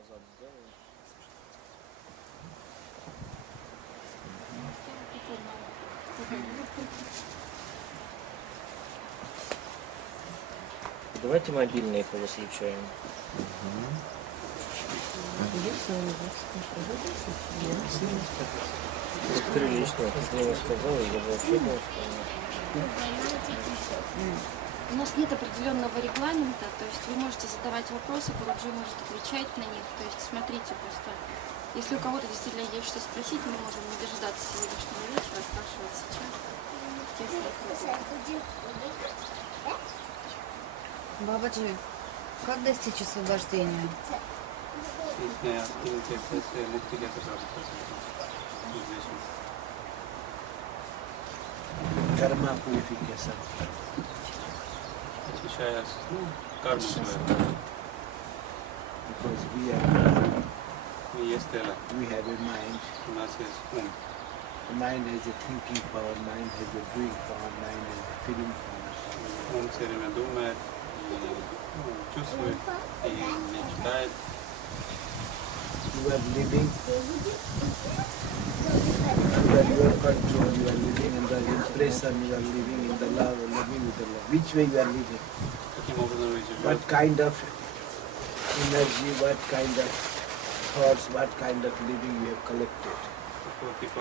назад сделаю. Давайте мобильные повыключаем. Прилично, ты же мне сказала, я бы вообще не сказала. У нас нет определенного регламента, то есть вы можете задавать вопросы, Гуруджи может отвечать на них, то есть смотрите просто. Если у кого-то действительно есть что спросить, мы можем не дожидаться сегодняшнего вечера, спрашивать сейчас. Бабаджи, как достичь освобождения? Karma purification. Очищая карму свою. Because Мы есть тело, we have a mind. у нас есть ум. The mind has a thinking power, mind has a doing power, mind has a feeling power. Ум все время думает и чувствует, и мечтает. You are living under your control, you are living in the impression, you are living in the love, living with the love. Which way you are living? Каким образом вы живете? What kind of energy, what kind of thoughts, what kind of living you have collected? Типа,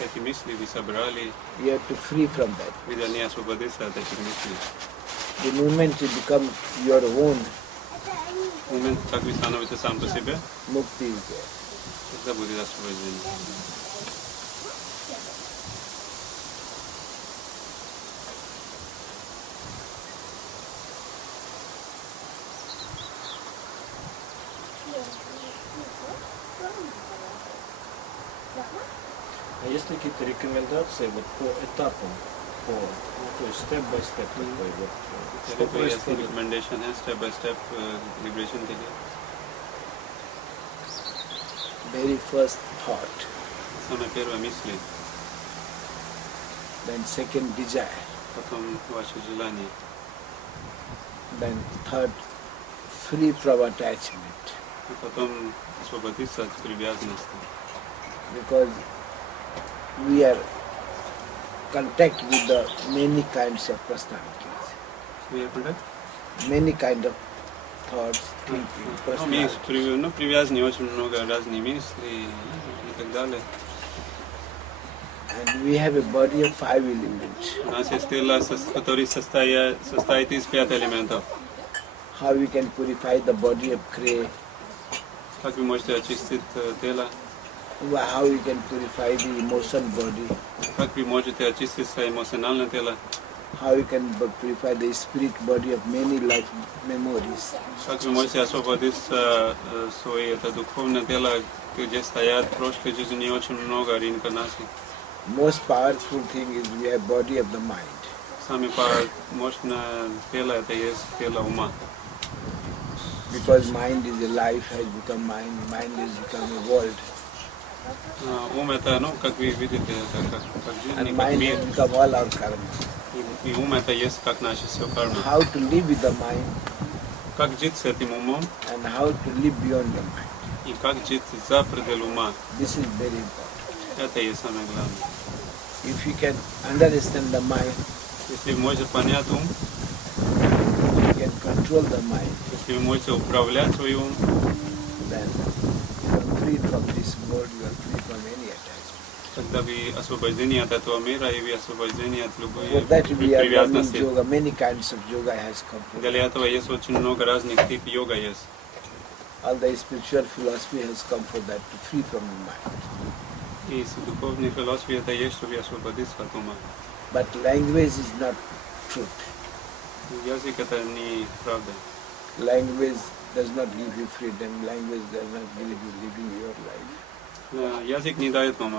эти мысли вы собрали, You have to free from that. вы должны освободиться от этих мыслей. The moment you become your own, В момент, как вы становитесь сам по себе, mukti is there. тогда будет освобождение. А есть ли какие-то рекомендации вот по этапам, то есть степ-бай-степ такой вот, что происходит? Recommendation है step by step liberation के लिए. Very first thought, Самая первая мысль, then second desire, потом ваше желание, then third free from attachment. и потом освободиться от привязанности. Because we are contact with the many kinds of personalities, many kind of thoughts, thinking, personalities. Привязаны очень много разных мыслей и так далее. And we have a body of 5 elements. У нас есть тело, которое состоит из 5 элементов. How we can purify the body of clay, Как вы можете очистить тело? how we can purify the emotion body, Как вы можете очистить эмоциональное тело? how we can purify the spirit body of many life memories. Как вы можете освободить свое это духовное тело, где стоят в прошлой жизни очень много реинкарнаций? Most powerful thing is we have body of the mind. Самое мощное тело это есть тело ума. Because mind is a life, has become mind, mind has become a world. Ум это, как вы видите, это как жизнь, And как mind мир. has become all our karma. И ум это есть как наше все карма. How to live with the mind Как жить с этим умом and how to live beyond the mind. и как жить за предел ума. This is very important. Это есть самое главное. If you can understand the mind, Если вы можете понять ум, you can control the mind, если вы можете управлять свой ум, then you are free from this world, you are free from any attachment. тогда вы освобождены от этого мира и вы освобождены от любой For that we are learning привязанности. yoga, many kinds of yoga has come from. Для этого есть очень много разных типов йога есть. All the spiritual philosophy has come for that, to free from the mind. И духовная философия это есть, чтобы освободиться от ума. But language is not truth. Язык это не правда. Language does not give you freedom, language does not give you living your life. Язык не дает вам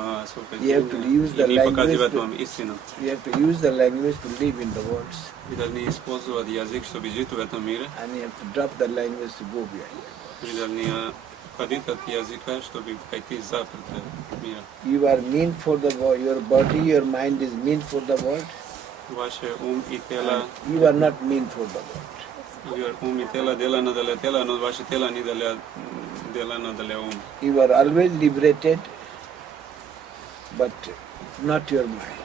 You have to use the освобождения и не language показывает to- вам истину. You have to use the language to live in the world, Вы должны использовать язык, чтобы жить в этом мире. and you have to drop the language to go behind. Вы должны ходить от языка, чтобы пойти за пределы мира. You are meant for the world, your body, your mind is meant for the world, Ваше ум и тело, and you are not meant for the world. ум и тело делано для тела, но ваше тело не делано для ум. You are always liberated, but not your mind.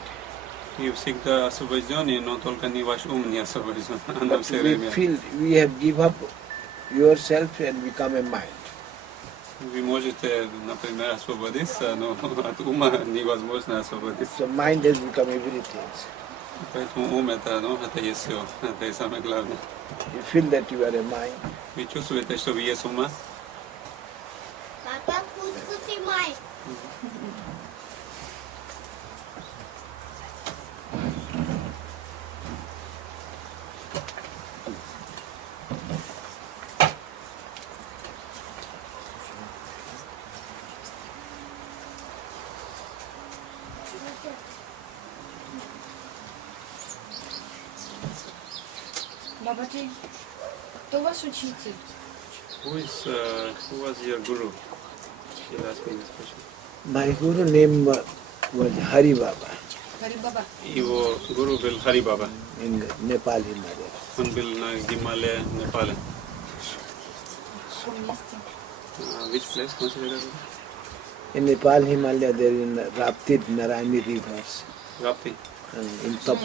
И всегда освобожденный, но только не ваш ум не освобожден. Она But все we время. feel we have give up yourself and become a mind. Вы можете, например, освободиться, но от ума невозможно освободиться. So mind has become everything. Поэтому ум это есть все. Это и самое главное. You feel that you are a mind. Вы чувствуете, что вы есть ума? Папа, вкусный май. Бабаджи, кто ваш учитель? Who was your guru? She asked me this question. My guru name was Hari Baba Хари Баба. Его гуру был Хари Баба. in Nepal, Himalaya. Он был на Гимале, Непале. В каком месте? Which place? कौन सी जगह? In Nepal, Himalaya, there is Rapti Narayani rivers. Rapti. In top,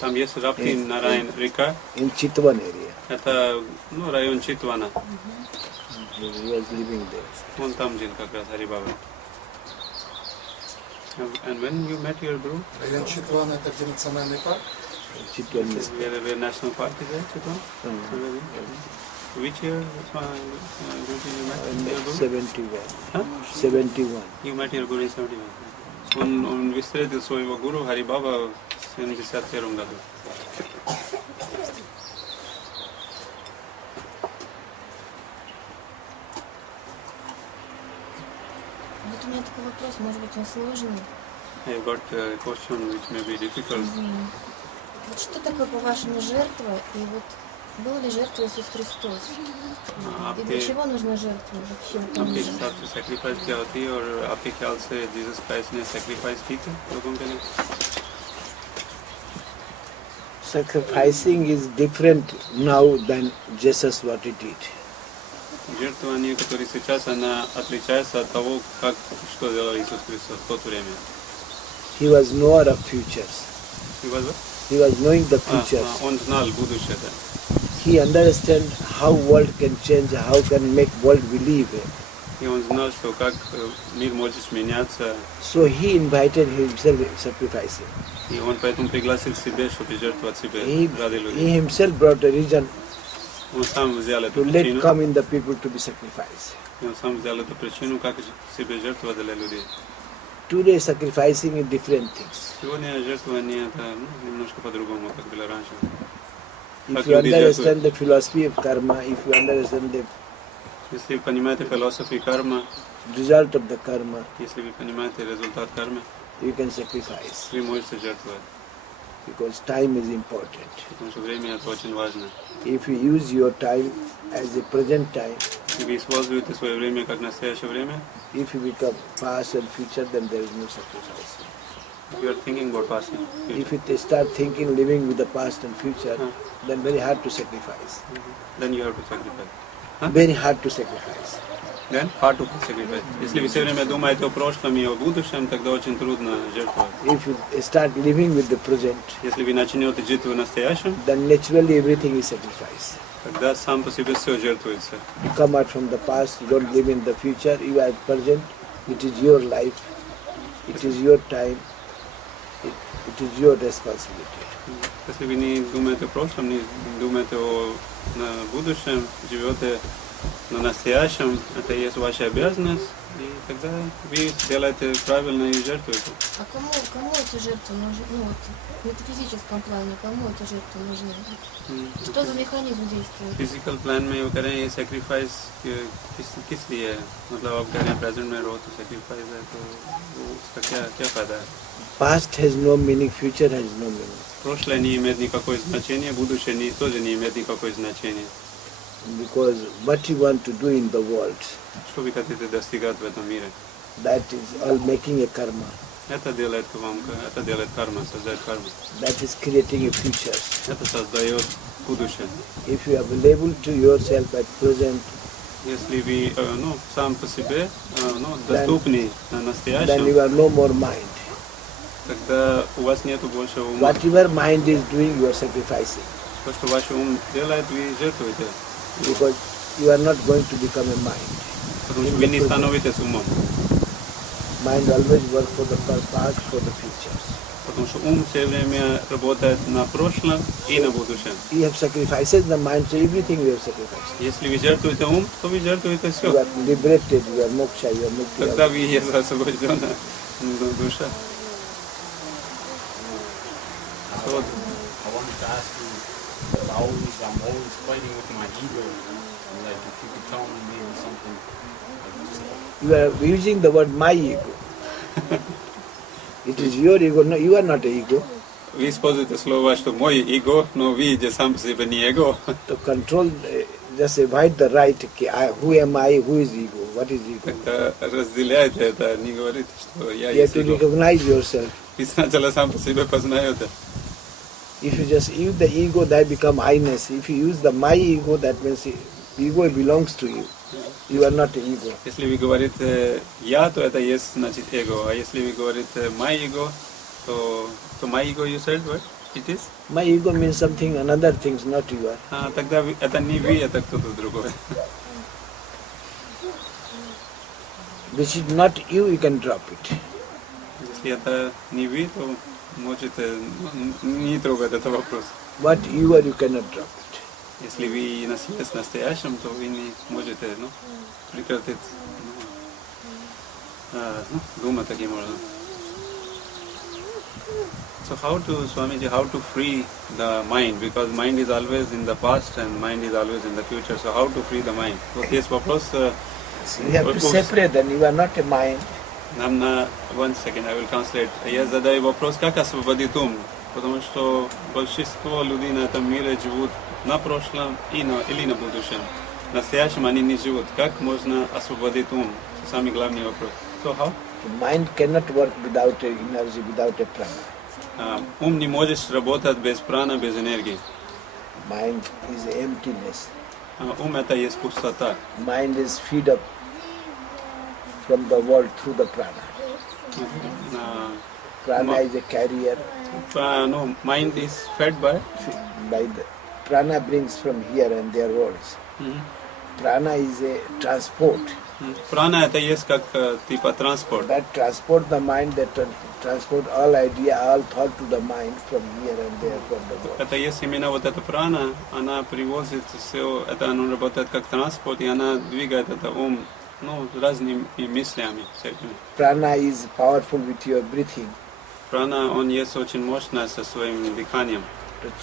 Там есть Rapti Narayan река. in Chitwan area. Это район Читвана. He was living there. Он там жил как раз Хари Баба. And when you met your guru? Район Читван — это где национальный парк? Chitwan. Where national park is there, Chitwan? Which year you met your guru? 71. Huh? 71. You met your guru in 71. Он встретил своего гуру Хари Баба в 71 году. Вот у меня такой вопрос, может быть, он сложный. I got a question which may be difficult. Вот что такое, по-вашему, жертва? И вот был ли жертва Иисус Христос? И для आपके чего нужна жертва вообще? आपके हिसाब से sacrifice क्या होती है और आपके ख्याल से जीसस क्राइस्ट ने sacrifice की थी लोगों के लिए? Sacrificing is different now than Jesus what he did. Жертвование, которое сейчас, она отличается от того, как что делал Иисус Христос в то время. He was knower of futures. He was what? He was knowing the futures. Он знал будущее. He understand how world can change, how can make world believe. И он знал, что как мир может меняться. So he invited himself sacrificing. И он поэтому пригласил себе, чтобы жертвовать себе ради He людей. himself brought a reason Он сам взял эту to let причину. come in the people to be sacrificed. И он сам взял эту причину, как себе жертвовать для людей. Today sacrificing is different things. Сегодня жертвование это немножко по-другому, как было раньше. If Как you люди understand жертвуют. the philosophy of karma, if you understand the Если вы понимаете философию кармы, result of the karma, если вы понимаете результат кармы, you can sacrifice вы можете жертвовать. because time is important. Потому что время это очень важно. If you use your time as a present time, Если вы используете свое время как настоящее время, if you become past and future, then there is no sacrifice. you are thinking about past and If future, you start thinking living with the past and future, then very hard to sacrifice. then you have to sacrifice. Very hard to sacrifice. Then hard to sacrifice. Если вы все время думаете о прошлом и о будущем, тогда очень трудно жертвовать. If you start living with the present, Если вы начнете жить в настоящем, then naturally everything is sacrifice. тогда сам по себе все жертвуется. You come out from the past, you don't live in the future, you are present, it is your life, it is your time, it is your responsibility. Если вы не думаете о прошлом, не думаете о будущем, живете на настоящем, это есть ваша обязанность, и тогда вы делаете правильно и жертвуете. А кому эти жертвы нужны? Ну вот, в метафизическом плане, кому эти жертвы нужны? Что за механизм действует? Physical plan में वो करें ये सेक्रीफाइस किस लिए है? मतलब आप कह रहे हैं प्रेजेंट में रहो तो सेक्रीफाइस है तो वो उसका क्या फायदा है? Past has no meaning, future has no meaning. Прошлое не имеет никакое значение, будущее тоже не имеет никакое значение. Because what you want to do in the world, Что вы хотите достигать в этом мире? that is all making a karma, Это делает карма, создает карму. that is creating a future. Это создает будущее. If you are available to yourself at present, Если вы сам по себе доступны на then настоящем, you are no more mind. тогда у вас нету больше ума. Whatever mind is doing, you are sacrificing. То, что ваш ум делает, вы жертвуете. Because you are not going to become a mind. Потому что вы не становитесь умом. Mind always works for the past, for the futures. Потому что ум все время работает на прошлом и на будущем. You have sacrifices the mind, so everything you have sacrificed. Если вы жертвуете ум, то вы жертвуете You все. are liberated, you are moksha, you are mukti. Тогда вы есть освобожденная душа. I wanted to ask you, I'm always fighting with my ego. Like, if you could tell me maybe something. You are using the word my ego. It is your ego. No, you are not an ego. Вы используете слово, что мой эго, но вы сам по себе не эго. To control, just avoid the right. Who am I? Who is ego? What is ego? Тогда разделяйте это, не говорите, что я You have есть to эго. recognize yourself. Вы сначала сам по себе познаете. If you just use the ego, that become I-ness. If you use the my ego, that means ego belongs to you. You are not an ego. Если вы говорите я, то это есть значит эго. А если вы говорите my ego, то my ego you said what it is? My ego means something, another things, not you are. Тогда это не вы, это кто-то другой. Which is not you, you can drop it. Если это не вы, то можете не трогать этот вопрос. What you are, you cannot drop it. Если вы есть настоящим, то вы не можете прекратить думать таким образом. So how to free the mind? Because mind is always in the past and mind is always in the future. So how to free the mind? Вот есть вопрос. You have to separate them. You are not a mind. One second, I will translate. Я задаю вопрос, как освободить ум? Потому что большинство людей на этом мире живут на прошлом или на будущем. В настоящем они не живут. Как можно освободить ум? Это самый главный вопрос. So how? Mind cannot work without a energy, without a prana. Ум не может работать без праны, без энергии. Mind is emptiness. Ум это есть пустота. Mind is feed up from the world through the prana. Prana is a carrier. No, mind is fed by? By the prana brings from here and there worlds. Prana is a transport. Prana это есть как типа транспорт. That transport the mind, that transport all idea, all thought to the mind from here and there from the world. Это есть именно вот эта прана, она привозит все, это оно работает как транспорт, и она двигает это ум, разными мыслями всякими. Prana is powerful with your breathing. Прана, он есть очень мощный со своим дыханием.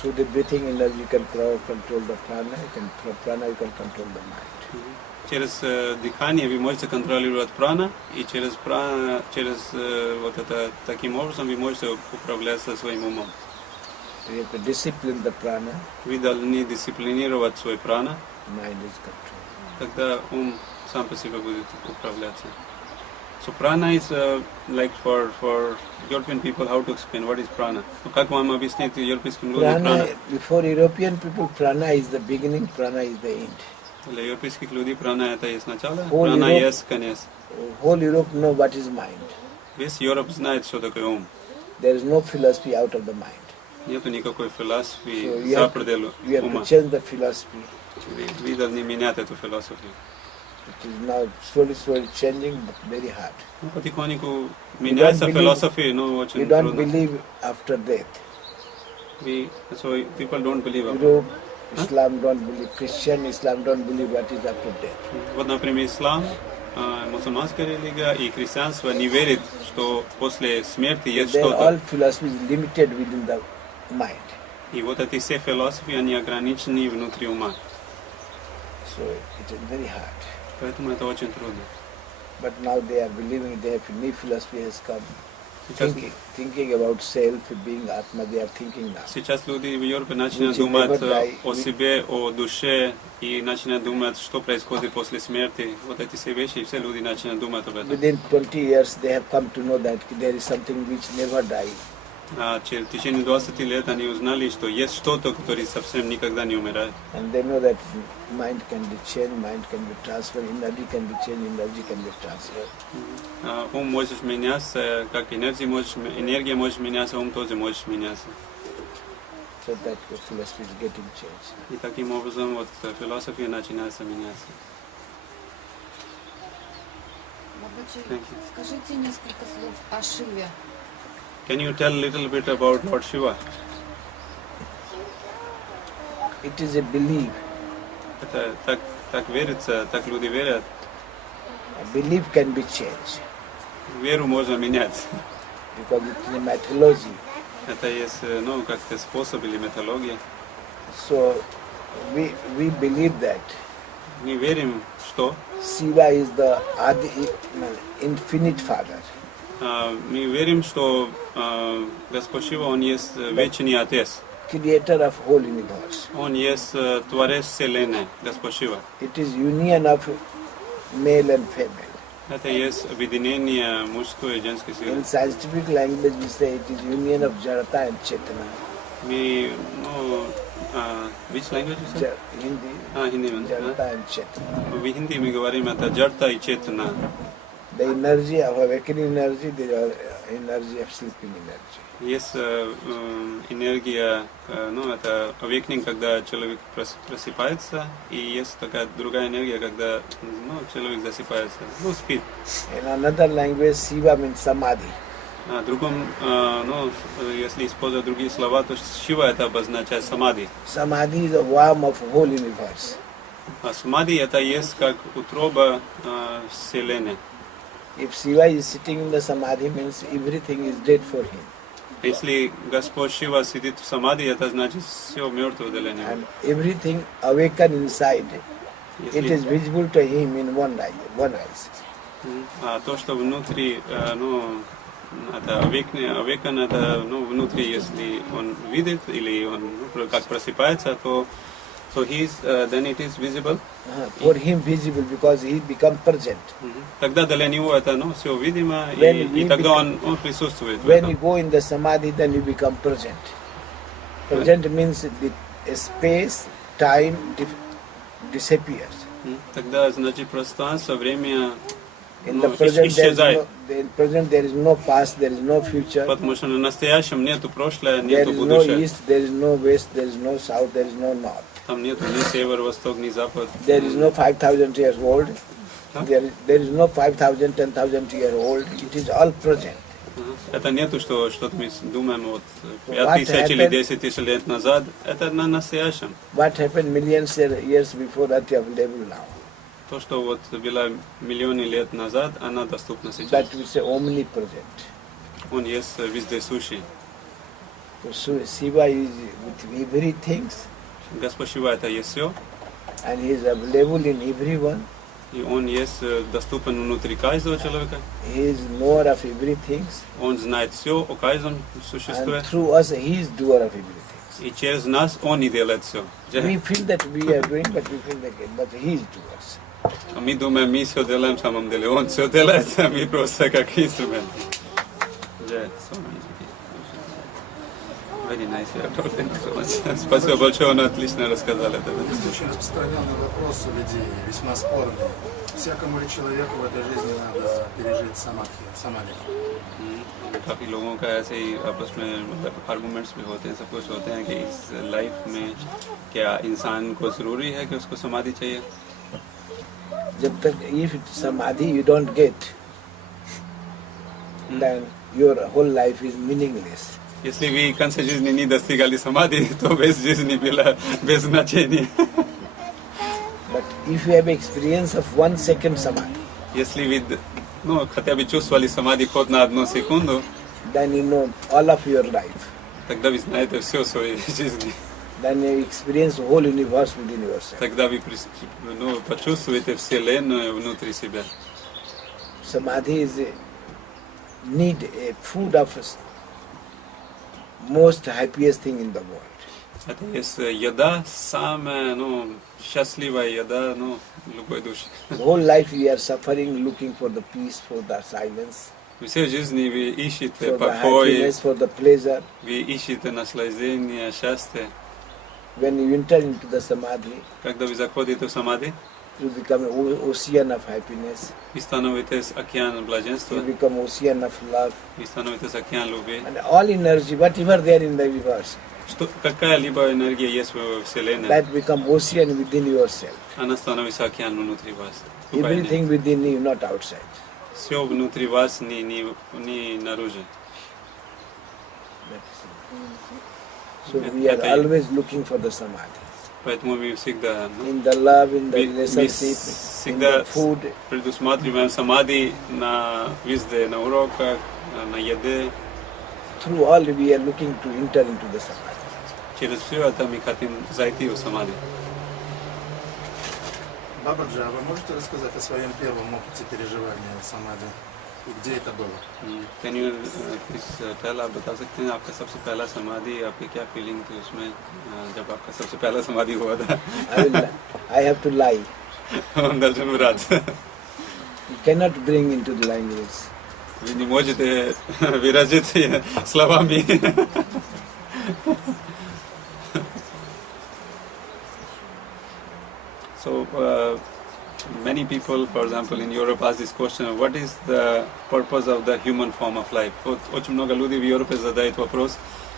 Through the breathing energy you can control the prana, you can control the mind. Через дыхание вы можете контролировать прана, и через вот это таким образом вы можете управлять своим умом. You have to discipline the prana. Вы должны дисциплинировать свой прана, Mind is controlled. тогда ум сам по себе будет управляться. So prana is like for European people, how to explain what is prana? So как вам объяснить европейским людям Prana, прана? before European people, prana is the beginning, prana is the end. Для европейских людей прана это есть начало, Whole прана Europe- есть конец. Whole Europe know what is mind. Весь Европа знает, что такое ум. There is no philosophy out of the mind. Нету никакой So философии you за have, пределы you have ума. to change the philosophy. Вы должны менять эту философию. It is now slowly changing, but very hard. Потихоньку меняется believe- философия, но You очень don't трудно. believe after death. So people don't believe. Europe, Islam don't believe, Christian Islam don't believe what is after death. Вот, например, ислам, мусульманская религия и христианство не верит, что после смерти есть Then all что-то. philosophy is limited within the mind. И вот эти все философии, они ограничены внутри ума. So it is very hard. Поэтому это очень трудно. But now they are believing, they have new philosophy has come. Сейчас, Thinking about self, being Atma, they are thinking now. сейчас люди в Европе начинают Which will думать never die. о себе, о душе, и начинают думать, что происходит после смерти. Вот эти все вещи, и все люди начинают думать об этом. Within 20 years, they have come to know that there is something which never dies. А в течение 20 лет они узнали, что есть что-то, которое совсем никогда не умирает. And they know that mind can be changed, mind can be transferred, energy can be changed, energy can be transferred. Ум может меняться, как энергия может меняться, ум тоже может меняться. So that the philosophy is getting changed. И таким образом вот философия начинается меняться. Бабаджи, Thank you. скажите несколько слов о Шиве. Can you tell a little bit about Lord Shiva? It is a belief. Это так верится, так люди верят. A belief can be changed Веру можно менять. because it is a mythology. Это есть, ну, как-то способ или методология. So we believe that Мы верим, что Shiva is the infinite Father. мы верим, что Господь Шива, Он есть вечный Отец. Creator of whole universe. Он есть Творец Вселенной, Господь Шива. It is union of male and female. Это есть объединение мужской и женской силы. In scientific language we say it is union of Jadata and Chetana. Мы, ну, which language you said? Hindi, Hindi में, Jadata and Chetana. В हिंदी में говорим это जड़ता и चेतना. The energy of awakening energy, the energy of sleeping energy. Есть энергия, ну, это awakening, когда человек просыпается, и есть такая другая энергия, когда, ну, человек засыпается, ну, спит. In another language, Shiva means Samadhi. В другом, ну, если использовать другие слова, то Шива это обозначает самадhi. Samadhi is the womb of whole universe. А самадhi это есть как утроба Вселенной. If Shiva is sitting in the Samadhi, means everything is dead for him. Если Господь Шива сидит в самадhi, это значит все мертво для него. And everything awaken inside. It is visible to him in one eyes. А то, что внутри, ну, это awaken, это, ну, внутри, если он видит или он, ну, как просыпается, то so then it is visible. For him visible because he become present. Тогда для него это, ну, все видимо, When и we тогда он присутствует. в When этом. you go in the Samadhi, then you become present. Present means the space, time disappears. Тогда, значит, пространство, время, In ну, the present, исчезает. there is no past, there is no future. Потому что на настоящем нету прошлое, There нету is no будущего. east, there is no west, there is no south, there is no north. Там нету ни север, восток, ни запад. There is no 5,000 years old. Huh? There is no 5,000, 10,000 years old. It is all present. Это нету, что мы думаем вот What 5000 или happened? 10 тысяч лет назад. Это на настоящем. What happened millions of years before that is available now. То, что вот было миллионы лет назад, она доступна сейчас. That we say omnipresent. Он есть вездесущий. So Shiva is with everything Господь Шива это есть все, and he is available in everyone. и он есть доступен внутри каждого человека. He is knower of everything. Он знает все о каждом существе, And through us he is doer of everything. и через нас он и делает все. We feel that we are doing, but we feel that but he is doers. А мы думаем, мы все делаем, на самом деле он все делает, а мы просто как инструмент. Very nice, thank you so much. Спасибо большое, он отлично рассказал это. Есть очень распространенный вопрос у людей, весьма спорный. Всякому ли человеку в этой жизни надо пережить самадхи? काफ़ी लोगों का ऐसे ही आपस में मतलब आर्गूमेंट्स भी होते हैं, सब कुछ होते हैं कि इस लाइफ में क्या इंसान को ज़रूरी है कि उसको समाधि चाहिए. जब तक if samadhi you don't get, then your whole life is meaningless. Если вы конце жизни не достигали самади, то без жизни было без значения. But if you have experience of 1 second samadhi, Если вы, ну, хотя бы чувствовали самади хоть на одну секунду, then you know all of your life. тогда вы знаете все о своей жизни. Then you experience the whole universe within yourself. Тогда вы, ну, почувствуете вселенную внутри себя. Samadhi is need a food of most happiest thing in the world. Это есть еда, самая, ну, счастливая еда, ну, любой души. The whole life we are suffering, looking for the peace, for the silence. Все в жизни вы ищете for the покой, happiness, for the pleasure. вы ищете наслаждение, счастье. When you enter into the samadhi, Когда вы заходите в самадхи, you become an ocean of happiness. вы становитесь океан блаженства, You become ocean of love. вы становитесь океан любви. And all energy, whatever there in the universe, Какая-либо энергия есть во Вселенной, that become ocean within yourself. она становится океаном внутри вас. Любая энергия. Everything within you, not outside. Все внутри вас, не наружу. So we are always looking for the samadhi. Поэтому мы всегда, In the love, in the мы relationship, in всегда the food. предусматриваем самадхи везде, на уроках, на еде. Through all we are looking to enter into the samadhi. Через все это мы хотим зайти в самадхи. Бабаджи, а вы можете рассказать о своем первом опыте переживания самадхи? И где это было? Can you please tell, आप बता सकते हैं आपका सबसे पहला समाधि, आपकी क्या फीलिंग थी उसमें जब आपका सबसे पहला समाधि हुआ था? I have to lie. Дальше брат. You cannot bring into the language. Вы не можете выразить словами. So many people, for example, in Europe ask this question: what is the purpose of the human form of life? Вот очень много людей в Европе задают вопрос: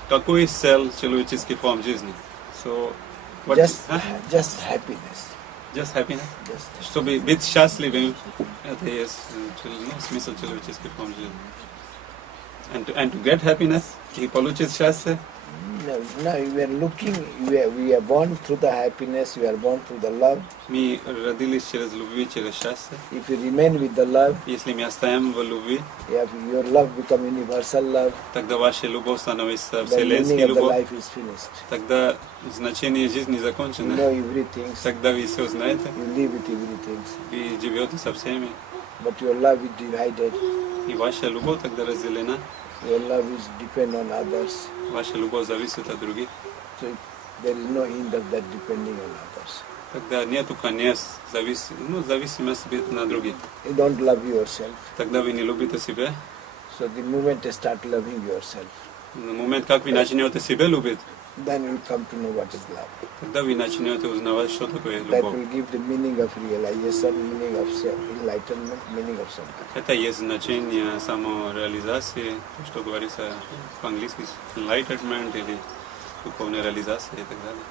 какой цель человеческой формы жизни? So what Just happiness. just happiness? Just Чтобы быть счастливым, это есть смысл человеческой формы жизни. And to get happiness, и получить счастье. no, we are looking. We are born through the happiness. We are born through the love. Мы родились через любовь, через счастье. If you remain with the love, Если мы оставим в любви, your love become universal love. тогда ваша любовь становится The meaning вселенской of the любовью. life is finished. Тогда значение жизни You закончено. know everything. Тогда вы все знаете, You live with everything. вы живете со всеми, But your love is divided. и ваша любовь тогда разделена. Your love is depend on others. Ваша любовь зависит от других. So there is no end of that depending on others. Тогда нету конец зависимости на других. You don't love yourself. Тогда вы не любите себя. So the moment you start loving yourself, На момент, как вы начнете себя любить, then you come to know what is love. тогда вы начнете узнавать, что такое That любовь. will give the meaning of realization, meaning of enlightenment, meaning of samadhi. Это есть значение самореализации, то, что говорится по-английски enlightenment или духовная реализация и так далее.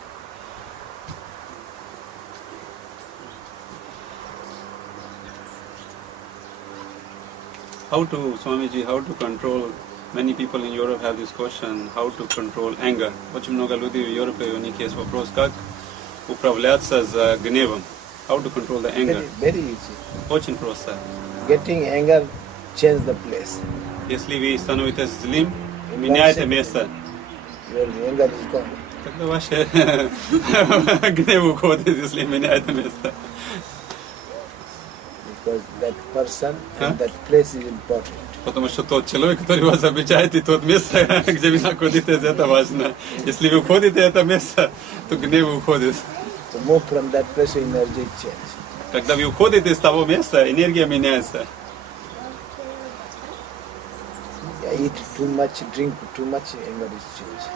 Swamiji, how to control? Many people in Europe have this question: how to control anger? Очень много людей в Европе, у них есть вопрос, как управляться за гневом? How to control the anger? Very easy. Очень просто. Getting anger, change the place. Если вы становитесь злым, меняйте место. Your anger is gone. Тогда ваше гнев уходит, если меняете место. Because that person and that place is important. Потому что тот человек, который вас обижает, и тот место, где вы находитесь, это важно. Если вы уходите в это место, то гнев уходит. To move from that place, energy change. Когда вы уходите из того места, энергия меняется. Eat too much, drink too much, anger is changed.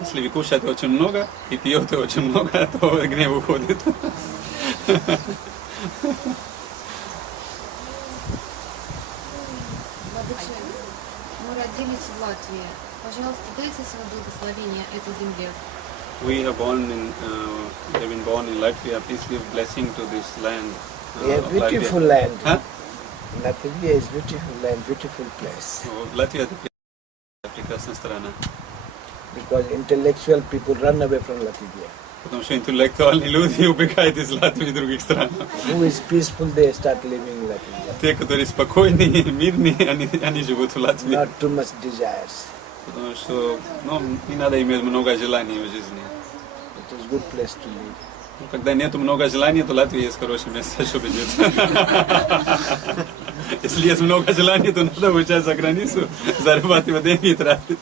Если вы кушаете очень много и пьете очень много, то гнев уходит. Бабаджи, мы родились в Латвии. Пожалуйста, дайте свое благословение этой земле. We have been born in Latvia. Please give blessing to this land. We have of beautiful Latvia. land. Huh? Latvia is beautiful land, beautiful place. Latvia это прекрасная страна. Because intellectual people run away from Latvia. Потому что интеллектуальные люди убегают из Латвии и других стран. Who is peaceful, they start living in Latvia. Те, которые спокойные, мирные, они живут в Латвии. Not too much desires. Потому что не надо иметь много желаний в жизни. It is good place to live. Когда нет много желаний, то Латвия есть хорошее место, чтобы жить. Если есть много желаний, то надо уезжать за границу, зарабатывать деньги и тратить.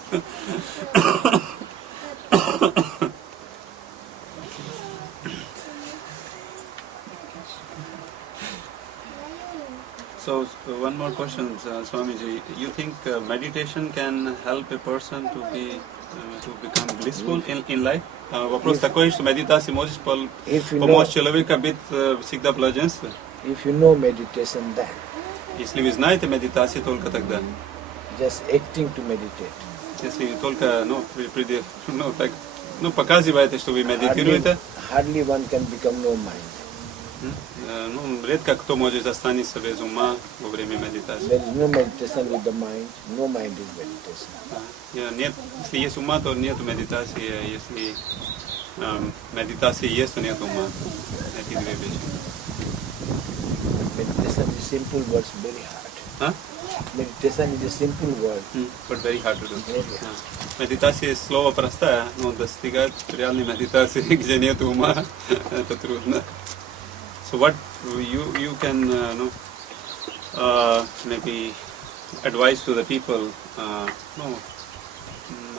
So one more question, Swamiji. You think meditation can help a person to become blissful in life? Вопрос такой, что медитация может помочь человеку быть всегда блаженством. If you know meditation, then Если вы знаете медитацию, только тогда. just acting to meditate. Если вы только показываете, что вы медитируете, Hardly one can become no mind. редко кто может оставаться без ума во время медитации. There is no meditation with the mind. No mind is meditation. Нет, если есть ума, то нет медитации. Если медитация есть, то нет ума. Эти две вещи. Meditation is simple words, very hard. Huh? Meditation is a simple word. But very hard to do. Very hard. Медитация слово простая, но достигать реальной медитации, где нет ума, это трудно. So what you can maybe advise to the people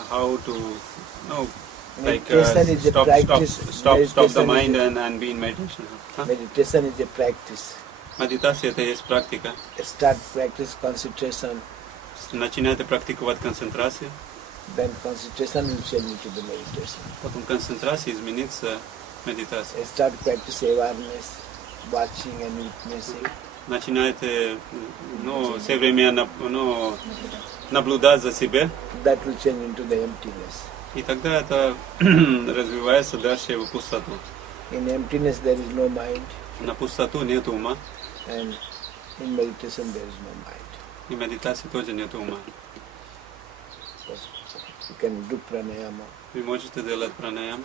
how to Meditation is a practice. stop the mind and be in meditation. Huh? Meditation is a practice. Медитация это есть практика. Start practice concentration, Начинайте практиковать концентрацию, then concentration will change into the meditation. потом концентрация изменится медитация. Start practice awareness, watching and witnessing. Начинайте все время наблюдать за себя, That will change into the emptiness. и тогда это развивается дальше в пустоту. In emptiness there is no mind, На пустоту нет ума, and in meditation there is no mind. и медитации тоже нет ума. You can do pranayama. Вы можете делать пранаям,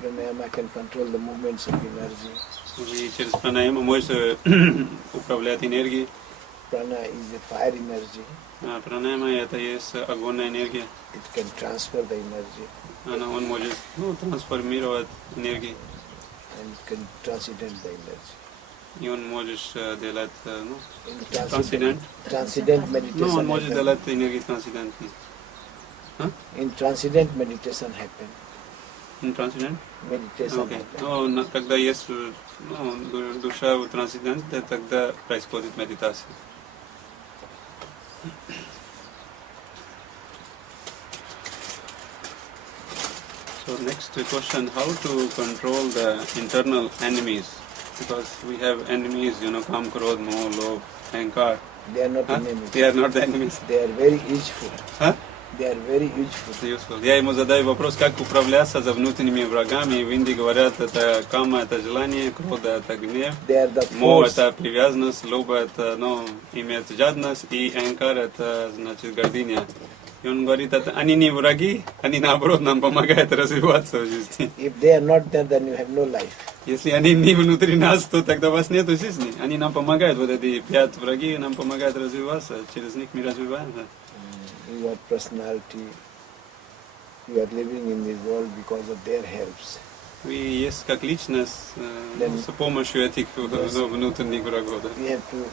Pranayama can control the movements of energy. вы через пранаяму можете управлять энергией. Prana is a fire energy. Пранаяма это есть огонная энергия. It can transfer the energy Он может трансформировать энергию, and it can transcend the energy. и он может делать In трансцендент. transcendent meditation Он может happen. делать энергию трансцендентной. In transcendent meditation happen. Трансцендент? Meditation Окей. happen. Когда есть душа в трансценденте, тогда происходит медитация. So next question, how to control the internal enemies? Because we have enemies, Kam, Krodh, Moh, Lobh, Ahankar. They are not Huh? enemies. They are not the enemies. They are very useful. Huh? They are very useful. Это useful. Я ему задаю вопрос, как управляться за внутренними врагами. И в Индии говорят, это кама, это желание, крода, это гнев, They are the мо, force. это привязанность, лоба, это, имеет жадность, и аханкар, это, значит, гордыня. И он говорит, они не враги, они наоборот нам помогают развиваться в жизни. If they are not there, then you have no life. Если они не внутри нас, то тогда у вас нет жизни. Они нам помогают, вот эти 5 враги нам помогают развиваться, через них мы развиваемся. Your personality, you are living in this world because of their helps. Вы есть как личность с помощью этих внутренних врагов. Да? We have to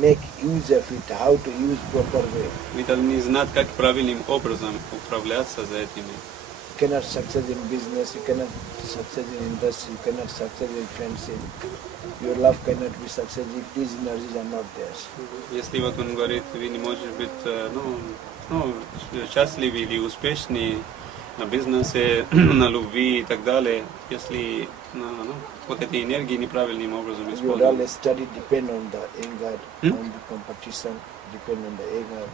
make use of it, how to use proper way. Вы должны знать, как правильным образом управляться за этими. You cannot succeed in business, you cannot succeed in industry, you cannot succeed in friendship. Your love cannot be success if these energies are not there. Если вот он говорит, вы не можете быть счастливы или успешны на бизнесе, на любви и так далее, если вот эти энергии неправильным образом Your используют. all study depend on the anger, on the competition, depend on the anger.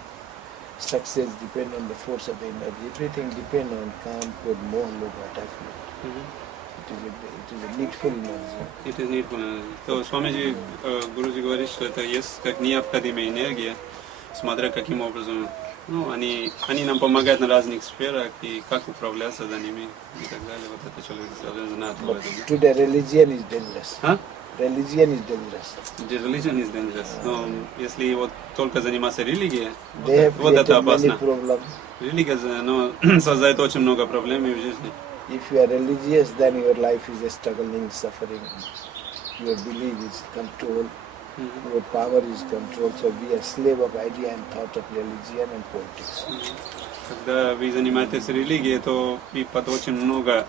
Success depend on the force of the energy. Everything depend on calm, good, more, low attachment. It is a needful energy. Это needful energy. То Свамиджи, Гуруджи говорит, что это есть как необходимая энергия, смотря каким образом. Они нам помогают на разных сферах, и как управляться за ними и так далее. Вот это человек должен знать об But этом. today religion is dangerous. А? Religion is dangerous. Religion is dangerous. Но если вот только заниматься религией, They have вот это created many опасно. problems. Религия создает очень много проблем в жизни. If you are religious, then your life is a struggling, suffering. Your belief is control. Your power is control. So be a slave of idea and thought of religion and politics. Когда вы занимаетесь религией, то вы под очень много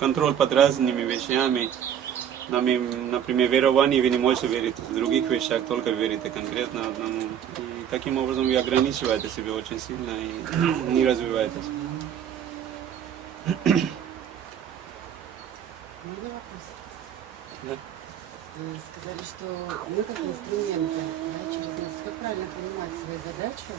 контроль под разными вещами, Например, верование, вы не можете верить в других вещах, только верите конкретно одному. И таким образом вы ограничиваете себя очень сильно и не развиваетесь. Можно вопрос? Да. Сказали, что мы как инструменты, да, через нас, как правильно понимать свои задачи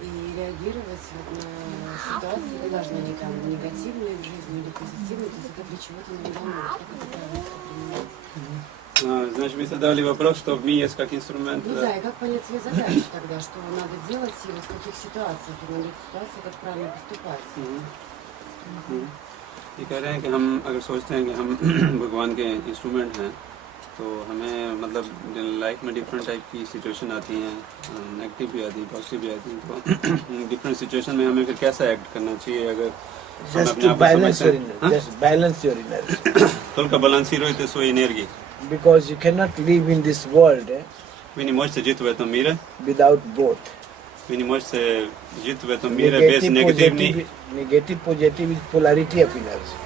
и реагировать на ситуации, неважно, они там негативные в жизни или позитивные, то есть это для чего-то нам дано, как это правильно воспринимать? Значит, вы задали вопрос, что в мире есть как инструмент. Ну да, и как понять свои задачи тогда, что надо делать и в каких ситуациях, и в ситуации, как правильно поступать. ये कह रहे हैं कि हम अगर सोचते हैं कि हम भगवान के इंस्ट्रूमेंट हैं तो हमें मतलब लाइफ में डिफरेंट टाइप की सिचुएशन आती हैं, नेगेटिव भी आती है, पॉजिटिव भी आती हैं, तो डिफरेंट सिचुएशन में हमें फिर कैसा एक्ट करना चाहिए अगर just to balance your energy, just balance your energy. только балансируйте свою энергию. Because you cannot live in this world Вы не можете жить в этом мире, without both. вы не можете жить в этом мире без негативной. Negative, positive is polarity of energy.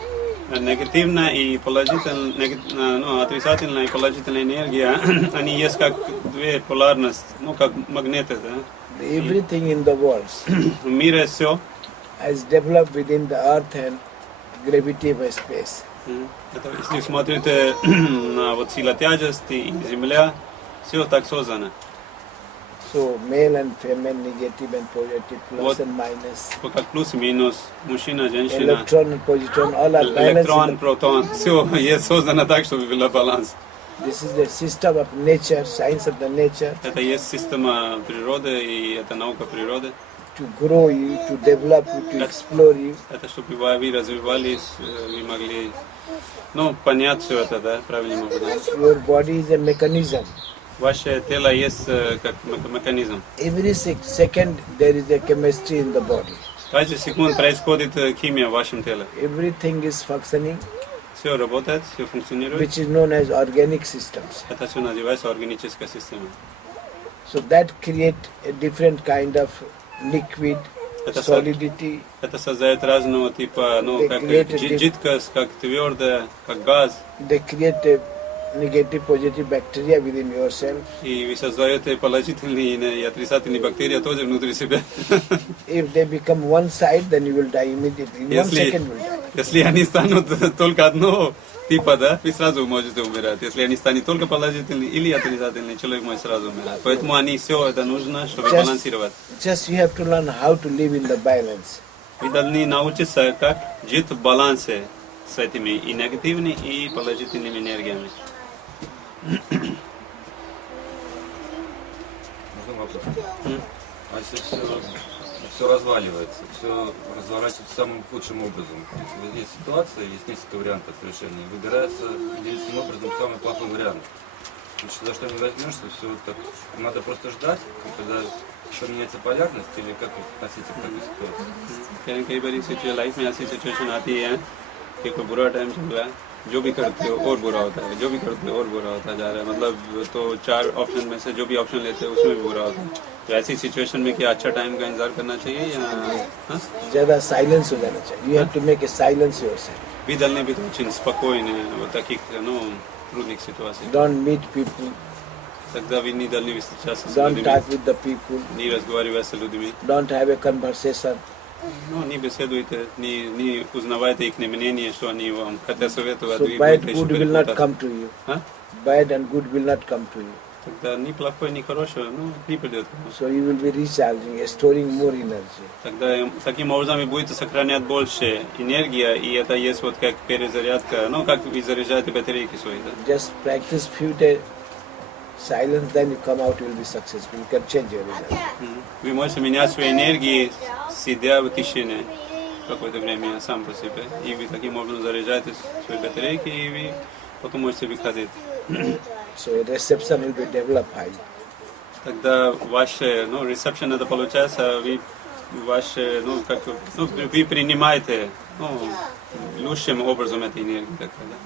Негативная и положительная, ну, отрицательная и положительная энергия, они есть как две полярности, ну, как магниты, да? Everything in the world В мире все, has developed within the earth and gravity of space. это, если смотрите на вот сила тяжести и Земля, все так создано. So male and female, negative and positive, plus What? and minus, Вот как плюс и минус, мужчина, женщина, electron and positron, all are balanced. электрон, протон, все есть создано так, чтобы был баланс. This is the system of nature, science of the nature, Это есть система природы и это наука природы. to grow you, to develop you, to explore you. Это чтобы вы развивались, вы могли, ну, понять все это, да, правильным образом. Your body is a mechanism. Ваше тело есть как механизм. Every second there is a chemistry in the body. Каждый секунд происходит химия в вашем теле. Everything is functioning, Все работает, все функционирует. which is known as organic systems. Это все называется органическая система. So that create a different kind of liquid Это, solidity. это создает разного типа, ну, как жидкость, как твердая, как газ. They create a negative, positive bacteria within yourself. И вы создаете положительные и отрицательные бактерии тоже внутри себя. If they become one side, then you will die immediately. In 1 second you will die. Если они станут только одно типа, да, вы сразу можете умирать. Если они станут только положительные или отрицательные, человек может сразу умирать. Поэтому они все это нужно, чтобы балансировать. Just you have to learn how to live in the balance. Вы должны научиться, как жить в балансе с этими и негативными, и положительными энергиями. Можно вопрос? А если все разваливается, все разворачивается самым худшим образом. Вот есть ситуация, есть несколько вариантов решения. Выбирается единственным образом самый плохой вариант. Значит, за что не возьмешься, все так надо просто ждать, когда поменяется полярность, или как относиться к такой ситуации. कई बार लाइफ में ऐसी सिचुएशन आती है कि कोई बुरा टाइम चल रहा है, जो भी करते हो और बुरा होता है, जो भी करते हो और बुरा होता जा रहा है, मतलब तो 4 ऑप्शन में से जो भी ऑप्शन लेते हैं उसमें भी बुरा होता है. तो ऐसी सिचुएशन में क्या अच्छा टाइम का इंतजार करना चाहिए या ज़्यादा साइलेंस हो जाना चाहिए. You have to make a silence yourself. вы должны быть очень спокойны в таких, ну, трудных ситуациях. Don't meet people. Тогда вы не должны встречаться с Don't людьми, talk with the people. не разговаривать с людьми. Don't have a conversation. Ну, не беседуйте, не узнавайте их мнение, что они вам хотят советовать. So bad good will not come to you. Bad and good will not come to you. Тогда ни плохое, ни хорошее, ну, не придет. So you will be recharging, storing more energy. Тогда таким образом вы будете сохранять больше энергии, и это есть вот как перезарядка, ну, как вы заряжаете батарейки свои, да? Just practice few days silence, then you come out, you will be successful. You can change your energy. Вы можете менять свои энергии, сидя в тишине какое-то время сам по себе, и вы таким образом заряжаете свои батарейки, и вы потом можете выходить. So your reception will be developed high. Тогда ваше, ну, ресепшн это получается, вы ваше, ну, как, ну, вы принимаете, ну, лучшим образом эту энергию, так сказать.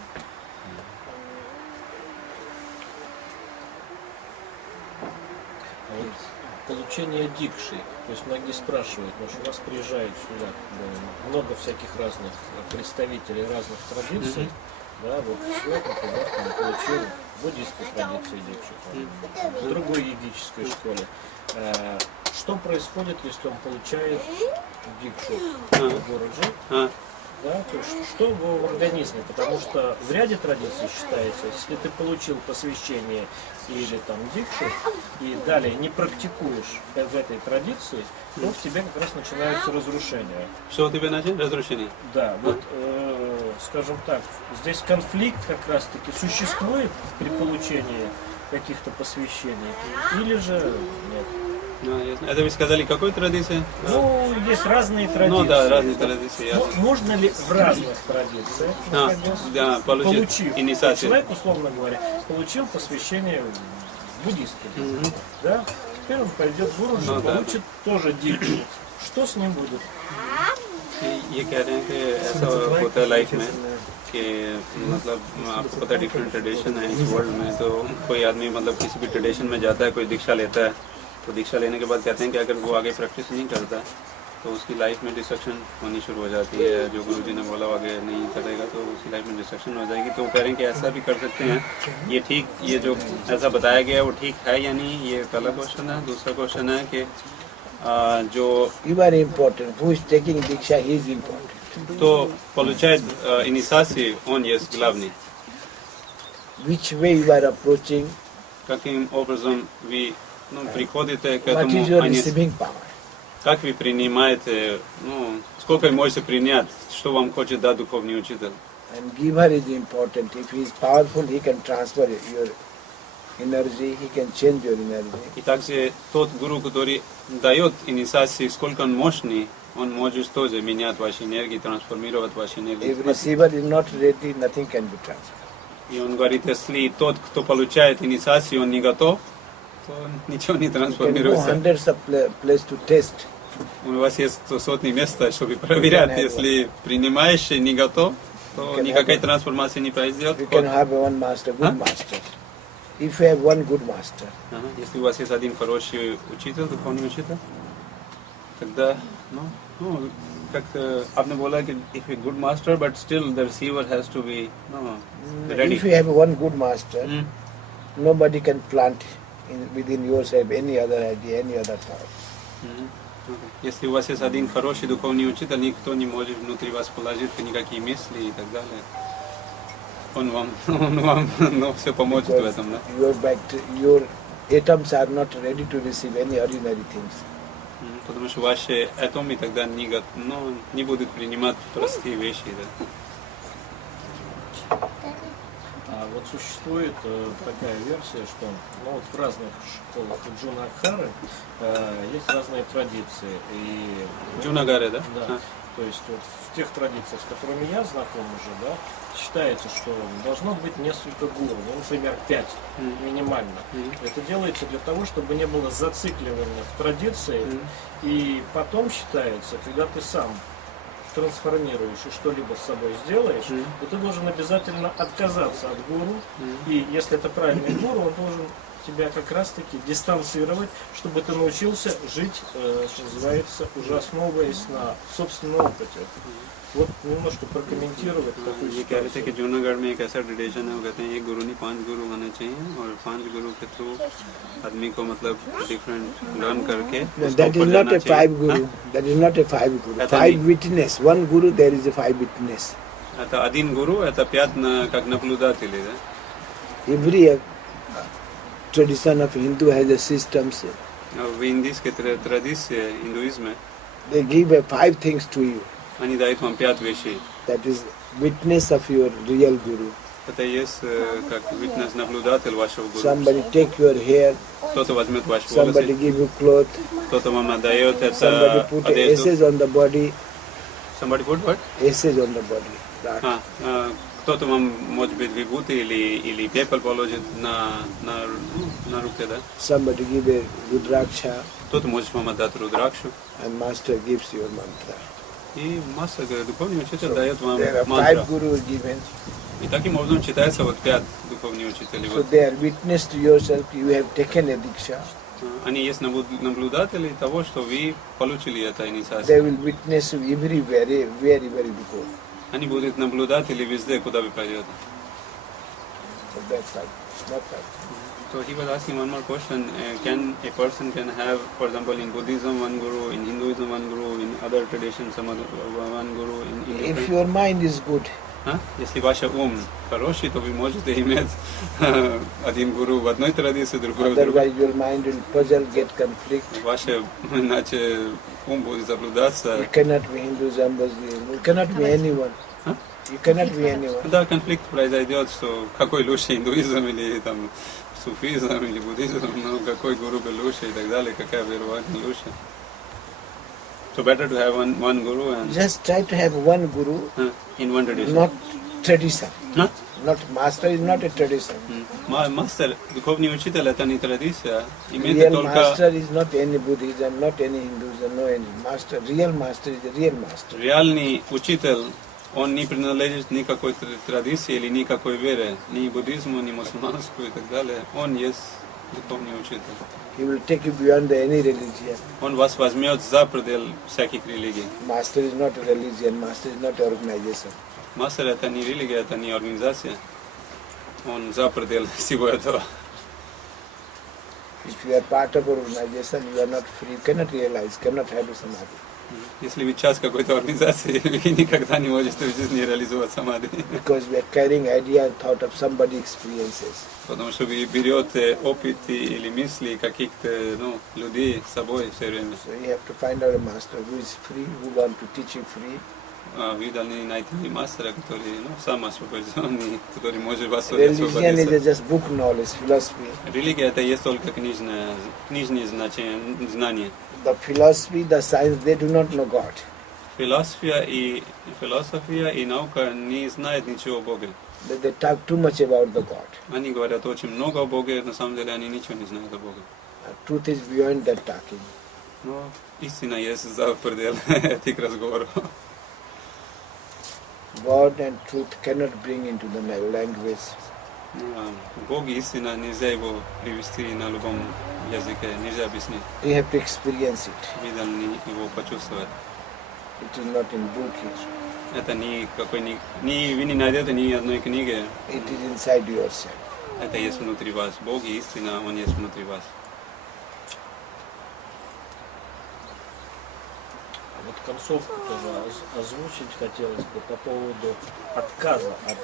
Получение дикши. То есть многие спрашивают, потому что у нас приезжают сюда много всяких разных представителей разных традиций. да, вот человек, например, там, получил в буддийской традиции дикшу, в другой йогической школе. Что происходит, если он получает дикшу в Гуруджи? Да, то есть что в организме? Потому что в ряде традиций считается, если ты получил посвящение или там дикшу и далее не практикуешь в этой традиции, то в тебе как раз начинаются разрушения. Что у тебя начинается? Разрушение? Да, вот, скажем так, здесь конфликт как раз таки существует при получении каких-то посвящений, или же нет? Ясно. Это вы сказали, какой традиции? Ну, есть разные традиции. Ну да, разные традиции, ясно. Можно ли в разных традициях, да, получив инициацию? Человек, условно говоря, получил посвящение в буддийской, да? Теперь он пойдет в Гуруджи, получит тоже дикшу. Что с ним будет? ये कह रहे हैं कि ऐसा होता है लाइफ में कि मतलब आपको पता है डिफरेंट ट्रेडिशन है इस वर्ल्ड में, तो कोई आदमी मतलब किसी भी ट्रेडिशन में जाता है, कोई दीक्षा लेता है, तो दीक्षा लेने के बाद कहते हैं कि अगर वो आगे प्रैक्टिस नहीं करता तो उसकी लाइफ में डिस्ट्रक्शन होनी शुरू हो जाती है। जो गुरुजी ने बोला आगे नहीं करेगा तो उसकी लाइफ में डिस्ट्रक्शन हो जाएगी। तो वो कह रहे हैं कि ऐसा भी कर सकते हैं, ये ठीक, ये जो ऐसा बताया गया वो ठीक है या नहीं, ये पहला क्वेश्चन है। दूसरा क्वेश्चन है कि जो you are important, who is taking diksha, he is important. То получает инициации, он есть главный. Which way you are approaching? Каким образом вы приходите к What is этому, your receiving power? как вы принимаете, сколько вы можете принять, что вам хочет дать духовный учитель. And giver is important. If he is powerful, he can transfer your energy, he can change your energy. И также тот гуру, который дает инициации, сколько он мощный, он может тоже менять ваши энергии, трансформировать ваши энергии. If receiver is not ready, nothing can be transferred. И он говорит, если тот, кто получает инициацию, он не готов, то ничего не You can go трансформируется. hundreds of places to test. У вас есть сотни мест, чтобы проверять. Если принимаешь и не готов, то никакой трансформации не произойдет. You can have one master, good master. If you have one good master, Если у вас есть один хороший учитель, духовный учитель, тогда, как आपने बोला कि if a good master, but still the receiver has to be ready. if you have one good master, nobody can plant within yourself any other idea, any other thought. Если у вас есть один хороший духовный учитель, никто не может внутри вас положить никакие мысли и так далее. Он вам все поможет в этом, да? Your atoms are not ready to receive any ordinary things. Потому что ваши атомы тогда не будут принимать простые вещи, да? А вот существует такая версия, что вот в разных школах Джунагхары есть разные традиции. И Джунагхары, да? Да. То есть вот в тех традициях, с которыми я знаком уже, да, считается, что должно быть несколько гуру, например, 5 минимально. Это делается для того, чтобы не было зацикливания в традиции. И потом считается, когда ты сам трансформируешь и что-либо с собой сделаешь, то ты должен обязательно отказаться от гуру. И если это правильный гуру, он должен тебя как раз-таки дистанцировать, чтобы ты научился жить, что называется, уже основываясь на собственном опыте. Вот немножко прокомментировать такую ये कह रहे थे ситуацию. कि जूनागढ़ में एक ऐसा ट्रेडिशन है, वो कहते हैं एक गुरु नहीं 5 गुरु होने चाहिए और 5 गुरु के थ्रू आदमी को मतलब डिफरेंट लर्न करके That is not a 5 guru. That is not a 5 guru. 5 witness. One guru, there is a 5 witness. Это один гуру, это 5 как наблюдатели, да? Every tradition of Hindu has a system. В индийской традиции, индуизме, They give 5 things to you. они дают вам 5 вещей. That is witness of your real guru. Это есть как witness, наблюдатель вашего гуру. Somebody take your hair. Кто-то возьмет ваши Somebody волосы, give you cloth. кто-то вам отдает Somebody это put одежду. ashes on the body. Somebody put what? Ashes on the body. That. Кто-то вам, может быть, вибхути или пепел положит на руке, да? Somebody give a rudraksha Кто-то может вам отдать рудракшу. and master gives you a mantra. И масса духовный учитель So дает вам there are мантру. 5 gurus given. И таким образом читается вот 5 духовных учителей. So Вот. they are witness to yourself. You have taken a diksha. Они есть наблюдатели того, что вы получили эту They инициацию. will witness you everywhere, wherever you go. Они будут наблюдатели везде, куда вы пойдете. So that's right, not right. So he was asking one more question. Can a person can have, for example, in Buddhism one guru, in Hinduism one guru, in other traditions some other one guru, in If your mind is good, Если ваш ум хороший, то вы можете иметь один гуру в одной традиции, другой в другой. otherwise your mind will puzzle, get conflict. Ваше, иначе ум будет заблуждаться. You cannot be Hindu, Muslim, you cannot be anyone. You cannot be anyone. Да, конфликт произойдет, что какой лучше индуизм или там суфизм или буддизм, но какой гуру был лучше и так далее, какая верование лучше. So better to have one guru and Just try to have one guru, in one tradition. not tradition. Huh? Not master is not a tradition. Мастер, духовный учитель, это не традиция. Имеет Real только... master is not any Buddhism, not any Hinduism, no any master. Real master is the real master. Реальный учитель, он не принадлежит никакой традиции или никакой вере, ни буддизму, ни мусульманству и так далее. Он есть духовный учитель. He will take you beyond any religion. Он вас возьмет за предел всяких религий. Master is not a religion, master is not an organization. Мастер это не религия, это не организация. Он за предел всего этого. If you are part of an organization, you are not free, you cannot realize, cannot have a samadhi. Если вы часть какой-то организации, вы никогда не можете в жизни реализовать самадхи. Because we are carrying idea and thought of somebody's experiences. Потому что вы берете опыты или мысли каких-то людей с собой все время. So you have to find out a master who is free, who want to teach you free. Вы должны найти мастера, который сам освобожденный, который может вас Religion освободиться. is just book knowledge, philosophy. Религия это есть только книжные знания. The philosophy, the science, they do not know God. Философия и наука не знают ничего о Боге. They talk too much about the God. Они говорят очень много о Боге, на самом деле они ничего не знают о Боге. Truth is beyond that talking. Но истина есть за предел этих разговоров. God and truth cannot bring into the language. Бог и истина нельзя его привести на любом языке, нельзя объяснить. You have to experience it. Вы должны его почувствовать. It is not in book. Это вы не найдете ни одной книги. It is inside yourself. Это есть внутри вас. Бог и истина, Он есть внутри вас. Вот концовку тоже озвучить хотелось бы по поводу отказа от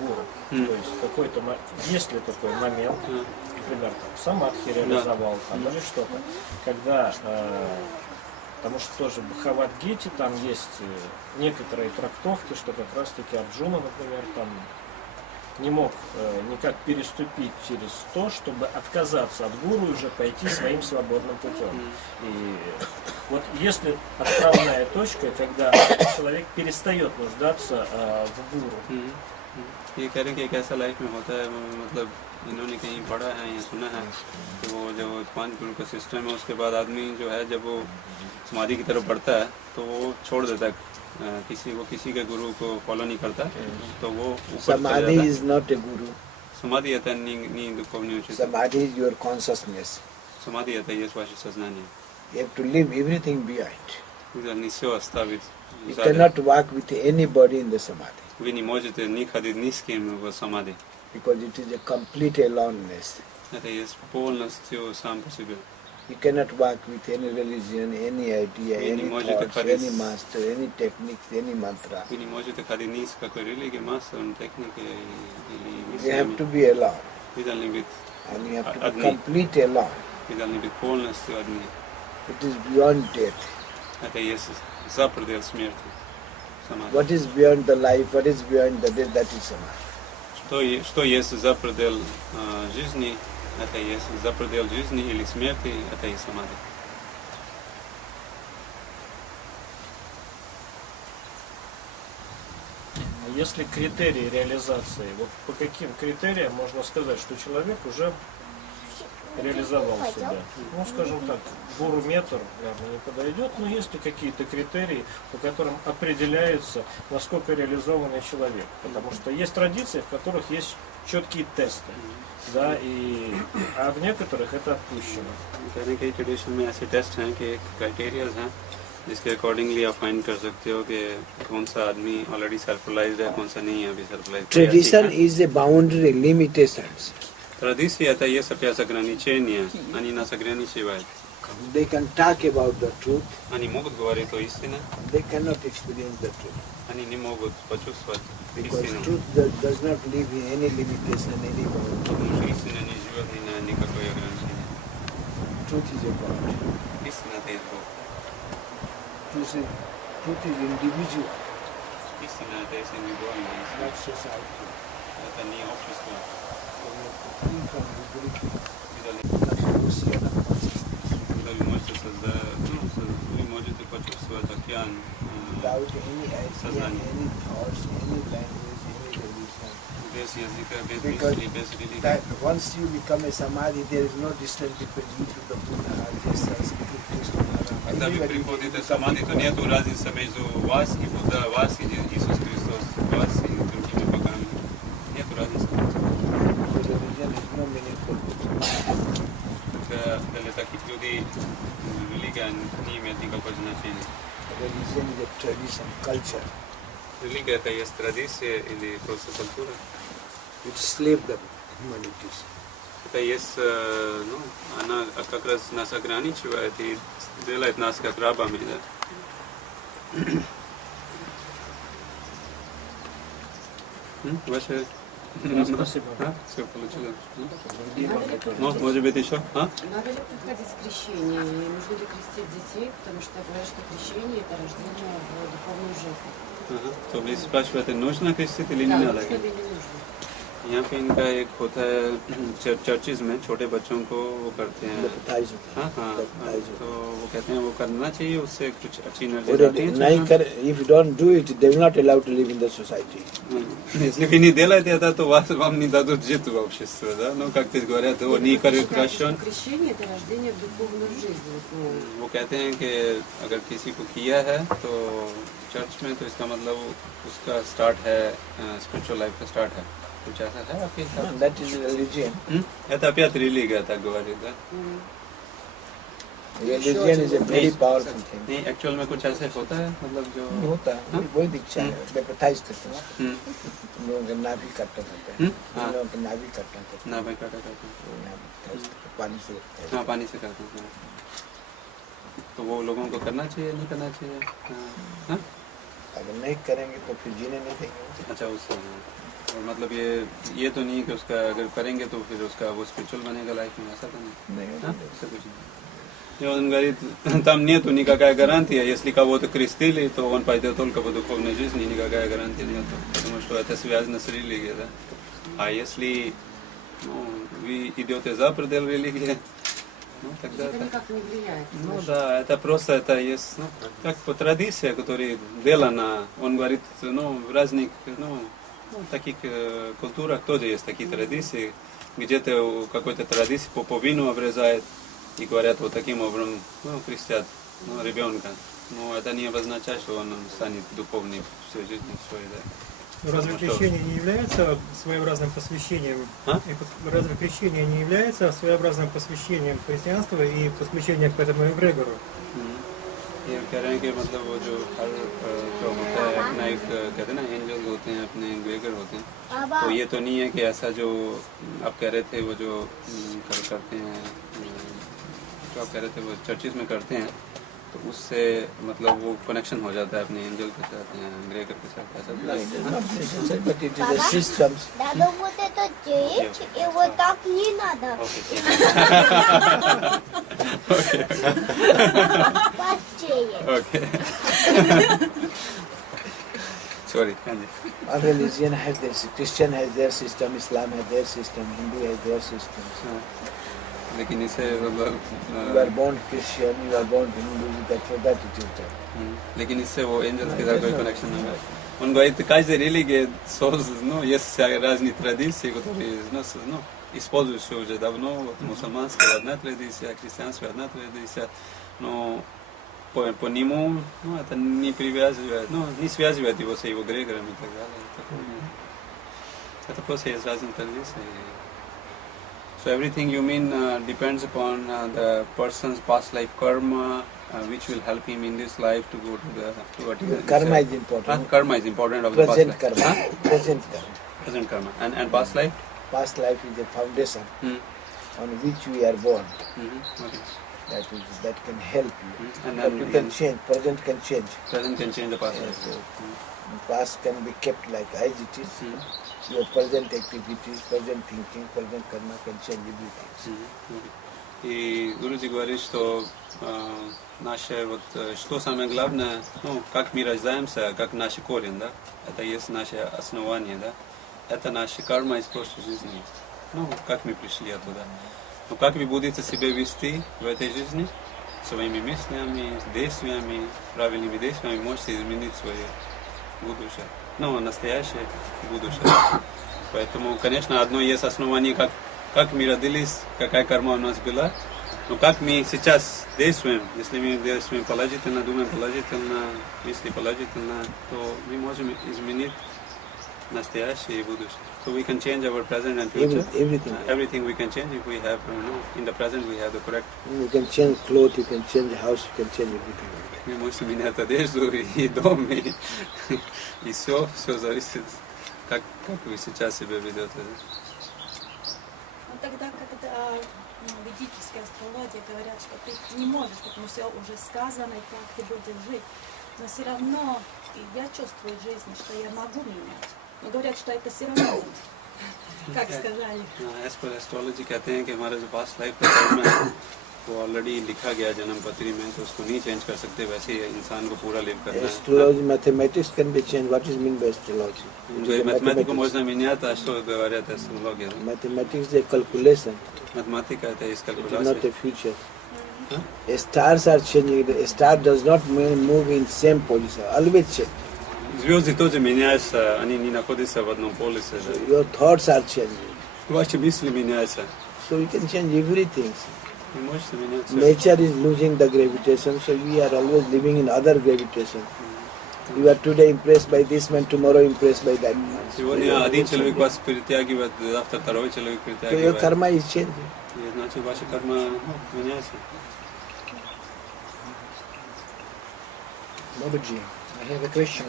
гуру. То есть какой-то есть ли такой момент, например, там, самадхи реализовал там, или что-то, когда, потому что тоже в Бхагавад-гите там есть некоторые трактовки, что как раз-таки Арджуна, например, там не мог никак переступить через то, чтобы отказаться от гуру и уже пойти своим свободным путем. И вот если отправная точка, когда человек перестает нуждаться в гуру. ये कह रहे हैं कि एक ऐसा लाइफ में होता है, मतलब इन्होंने कहीं पढ़ा है या सुना है कि वो जब 5 गुरु का सिस्टम है उसके बाद आदमी जो है जब वो समाधि की तरफ बढ़ता है तो वो छोड़ देता है, किसी के गुरु को फॉलो नहीं करता, तो वो Samadhi is not a guru. समाधि это не духовный учитель. Samadhi is your consciousness. Самадхи это есть ваше сознание. You have to leave everything behind. Вы должны все оставить. You cannot walk with anybody in the samadhi. Вы не можете ни ходить ни с кем в самадхи. Because it is a complete aloneness. Это есть полностью сам по себе. You cannot walk with any religion, any idea, any thoughts, any master, any techniques, any mantra. Вы не можете ходить ни с какой религией, мастером, техникой или You have to be alone. Вы должны быть And you have to be одни. complete alone. Вы должны быть полностью одни. It is beyond death. Это есть за предел смерти. Самадхи. What is beyond the life, what is beyond the death, that is samadhi. Что есть за предел жизни, это есть за предел жизни или смерти, это и самадхи. Если критерии реализации, вот по каким критериям можно сказать, что человек уже реализовал себя? Ну, скажем так, гуру-метр, наверное, не подойдет, но есть ли какие-то критерии, по которым определяется, насколько реализованный человек? Потому что есть традиции, в которых есть четкие тесты, да, а в некоторых это отпущено. कई ट्रेडिशन में ऐसे टेस्ट हैं कि क्राइटेरियाज हैं जिसके अकॉर्डिंगली आप फाइंड कर सकते हो कि कौन सा आदमी ऑलरेडी सेल्फ-रिलाइज्ड है, कौन सा नहीं है अभी self-realised. Tradition is a boundary, limitations. Tradycja to jest jakieś ograniczenie, ani nas ograniczywać. They can talk about the truth, Они могут говорить о истине, they cannot experience the truth. они не могут почувствовать Because истину. truth does not live in any limitation, any boundary. Потому что истина не живет ни на никакое ограничение. Truth is a God. Истина это есть Бог. Truth is individual, Истина это есть индивидуальная истина. not society. Это не общество. Free from liberty. Когда вы можете создать, вы можете почувствовать океан Without any idea, сознания. any thoughts, any language, any religion. Без языка, без Because мыслей, без религии. that once you become a samadhi, there is no distance between you to the Buddha, Jesus, Krishna, Rama. Когда вы Everybody приходите в becomes самадхи, то нет разницы между вас и Будда, вас и Иисус Христос, вас и другими богами. Нет разницы. So religion is no meaningful. Для таких людей религия не имеет никакого значения. Religion is a tradition, culture, Религия это есть традиция или просто культура. which slave the humanities. Это есть, она как раз нас ограничивает и делает нас как рабами, да. Ваше... Спасибо. Все получилось. Дима, Ну, может быть еще? Надо ли проходить крещение? И нужно ли крестить детей? Потому что говорят, что крещение – это рождение в духовную жизнь. तो प्लीज स्पष्ट нужно крестить или Да, не нужно надо? ли не нужно? यहाँ पे इनका एक होता है चर्चिज में छोटे बच्चों को वो करते हैं. Baptize. हाँ हाँ तो वो कहते हैं वो करना चाहिए, उससे कुछ अच्छी एनर्जी Or आती है. if you don't do it, they will not allow to live in the society. Если вы не делаете это, то вам не дадут жить в обществе, да? Ну, как здесь говорят, वो नहीं करे крещен. Крещение – это рождение в духовную жизнь. वो कहते हैं कि अगर किसी को किया है तो चर्च में, तो इसका मतलब उसका स्टार्ट है, स्पिरिचुअल लाइफ का स्टार्ट है. कुछ ऐसा है आपके हिसाब से? That is religion. Это опять религия так говорит, да? Religion is a very powerful thing. नहीं, एक्चुअल में कुछ ऐसे होता है, मतलब जो होता है, वही दीक्षा है, baptize करते हैं. उन लोगों का नाभि काटना करते हैं. उन लोगों का नाभि काटना करते हैं. ना भाई काटा करते हैं. baptize करते हैं, पानी से करते हैं. हाँ, पानी से करते हैं. तो वो लोगों को करना चाहिए, नहीं करना चाहिए? हाँ? अगर नहीं करेंगे तो फिर जीने नहीं देंगे. अच्छा, उससे और मतलब ये तो नहीं कि उसका अगर करेंगे तो फिर उसका वो स्पिरिचुअल बनेगा लाइफ में, ऐसा तो नहीं. हाँ? उससे कुछ नहीं. Он говорит, там нету никакая гарантия, если кого-то крестили, то он пойдет только по духовной жизни, никакая гарантия нету, потому что это связано с религией, да. А если вы идете за предел религии, тогда это никак не влияет. Да, это просто, это есть, как по традиции, которая делана, он говорит, в разных, в таких культурах тоже есть такие традиции, где-то у какой-то традиции пуповину обрезает и говорят вот таким образом, крестят ребенка. Но это не обозначает, что он станет духовным всю жизнь своей, да. Разве крещение не является своеобразным посвящением? Разве крещение не является своеобразным посвящением христианства и посвящением к этому эгрегору? ये कह रहे हैं कि मतलब वो जो हर जो होता है अपना एक कहते हैं ना एंजल्स होते हैं, अपने ग्रेगर होते हैं, तो ये तो नहीं है कि ऐसा जो आप कह रहे थे वो जो करते हैं, जो आप कह रहे थे वो चर्चिज में करते हैं, तो उससे मतलब वो कनेक्शन हो जाता है अपने एंजल के साथ या ग्रेगर के साथ, ऐसा तो नहीं है. But it is a system. Надо вот это делать, и вот так не надо. Okay. Sorry. All religion has their, Christian has their system, Islam has their system, Hindu has their system. लेकिन इसे मतलब You are born Christian, you are born Hindu, for that it is done. लेकिन इससे वो एंजल्स के साथ कोई कनेक्शन नहीं है. Он говорит, каждая религия есть разные традиции, которые используются уже давно. Вот мусульманская одна традиция, христианская одна традиция, но по нему это не привязывает, не связывает его с его грегором и так далее. Это просто есть разные традиции. So everything you mean depends upon the person's past life karma which will help him in this life to go to attain the Karma is important. Karma is important of the past Present life. karma. Present karma. Present karma. And past life? Past life is the foundation on which we are born. Okay. That can help you. And But then you can change. Present can change. Present can change the past Yes, life. yes. Past can be kept like as it is. Your present activities, present thinking, present karma can change everything. И Гурджи говорит, что наше вот что самое главное, ну как мы рождаемся, как наш корень, да, это есть наше основание, да, это наша карма из прошлой жизни, ну как мы пришли оттуда. Но как вы будете себя вести в этой жизни, своими мыслями, действиями, правильными действиями, можете изменить свое будущее, ну настоящее будущее. Поэтому, конечно, одно есть основание, как мы родились, какая карма у нас была, но как мы сейчас действуем, если мы действуем положительно, думаем положительно, мысли положительно, то мы можем изменить настоящее и будущее. So we can change our present and future. Everything. Everything we can change if we have, in the present we have the correct. You can change clothes, you can change house, you can change everything. Мы можем менять одежду и дом, и все зависит, как вы сейчас себя ведете. Ну, тогда, когда ведическая астрология говорят, что ты не можешь, потому что все уже сказано, и как ты будешь жить. Но все равно я чувствую в жизни, что я могу менять. Но говорят, что это все равно будет. Как сказали. As per astrology कहते हैं कि हमारा जो past life का कर्म है वो ऑलरेडी लिखा गया जन्म पत्री में, तो उसको नहीं चेंज कर सकते, वैसे ही इंसान को पूरा लिव करना है. Astrology, mathematics can be changed. What is mean by astrology? Математику можно менять, а что говорят астрология? Mathematics is a calculation. Математика это из It is not калькуляции. a future. Stars are changing. A star does not move in same position. Always change. Звезды тоже меняются, они не находятся в одном полюсе. Your thoughts are changing. Ваши мысли меняются. So you can change everything. Вы можете менять всё. Nature is losing the gravitation, so we are always living in other gravitation. You are today impressed by this man, tomorrow impressed by that man. Сегодня один человек вас притягивает, завтра второй человек So your притягивает. karma is changing. И значит ваша карма меняется. Babaji, I have a question.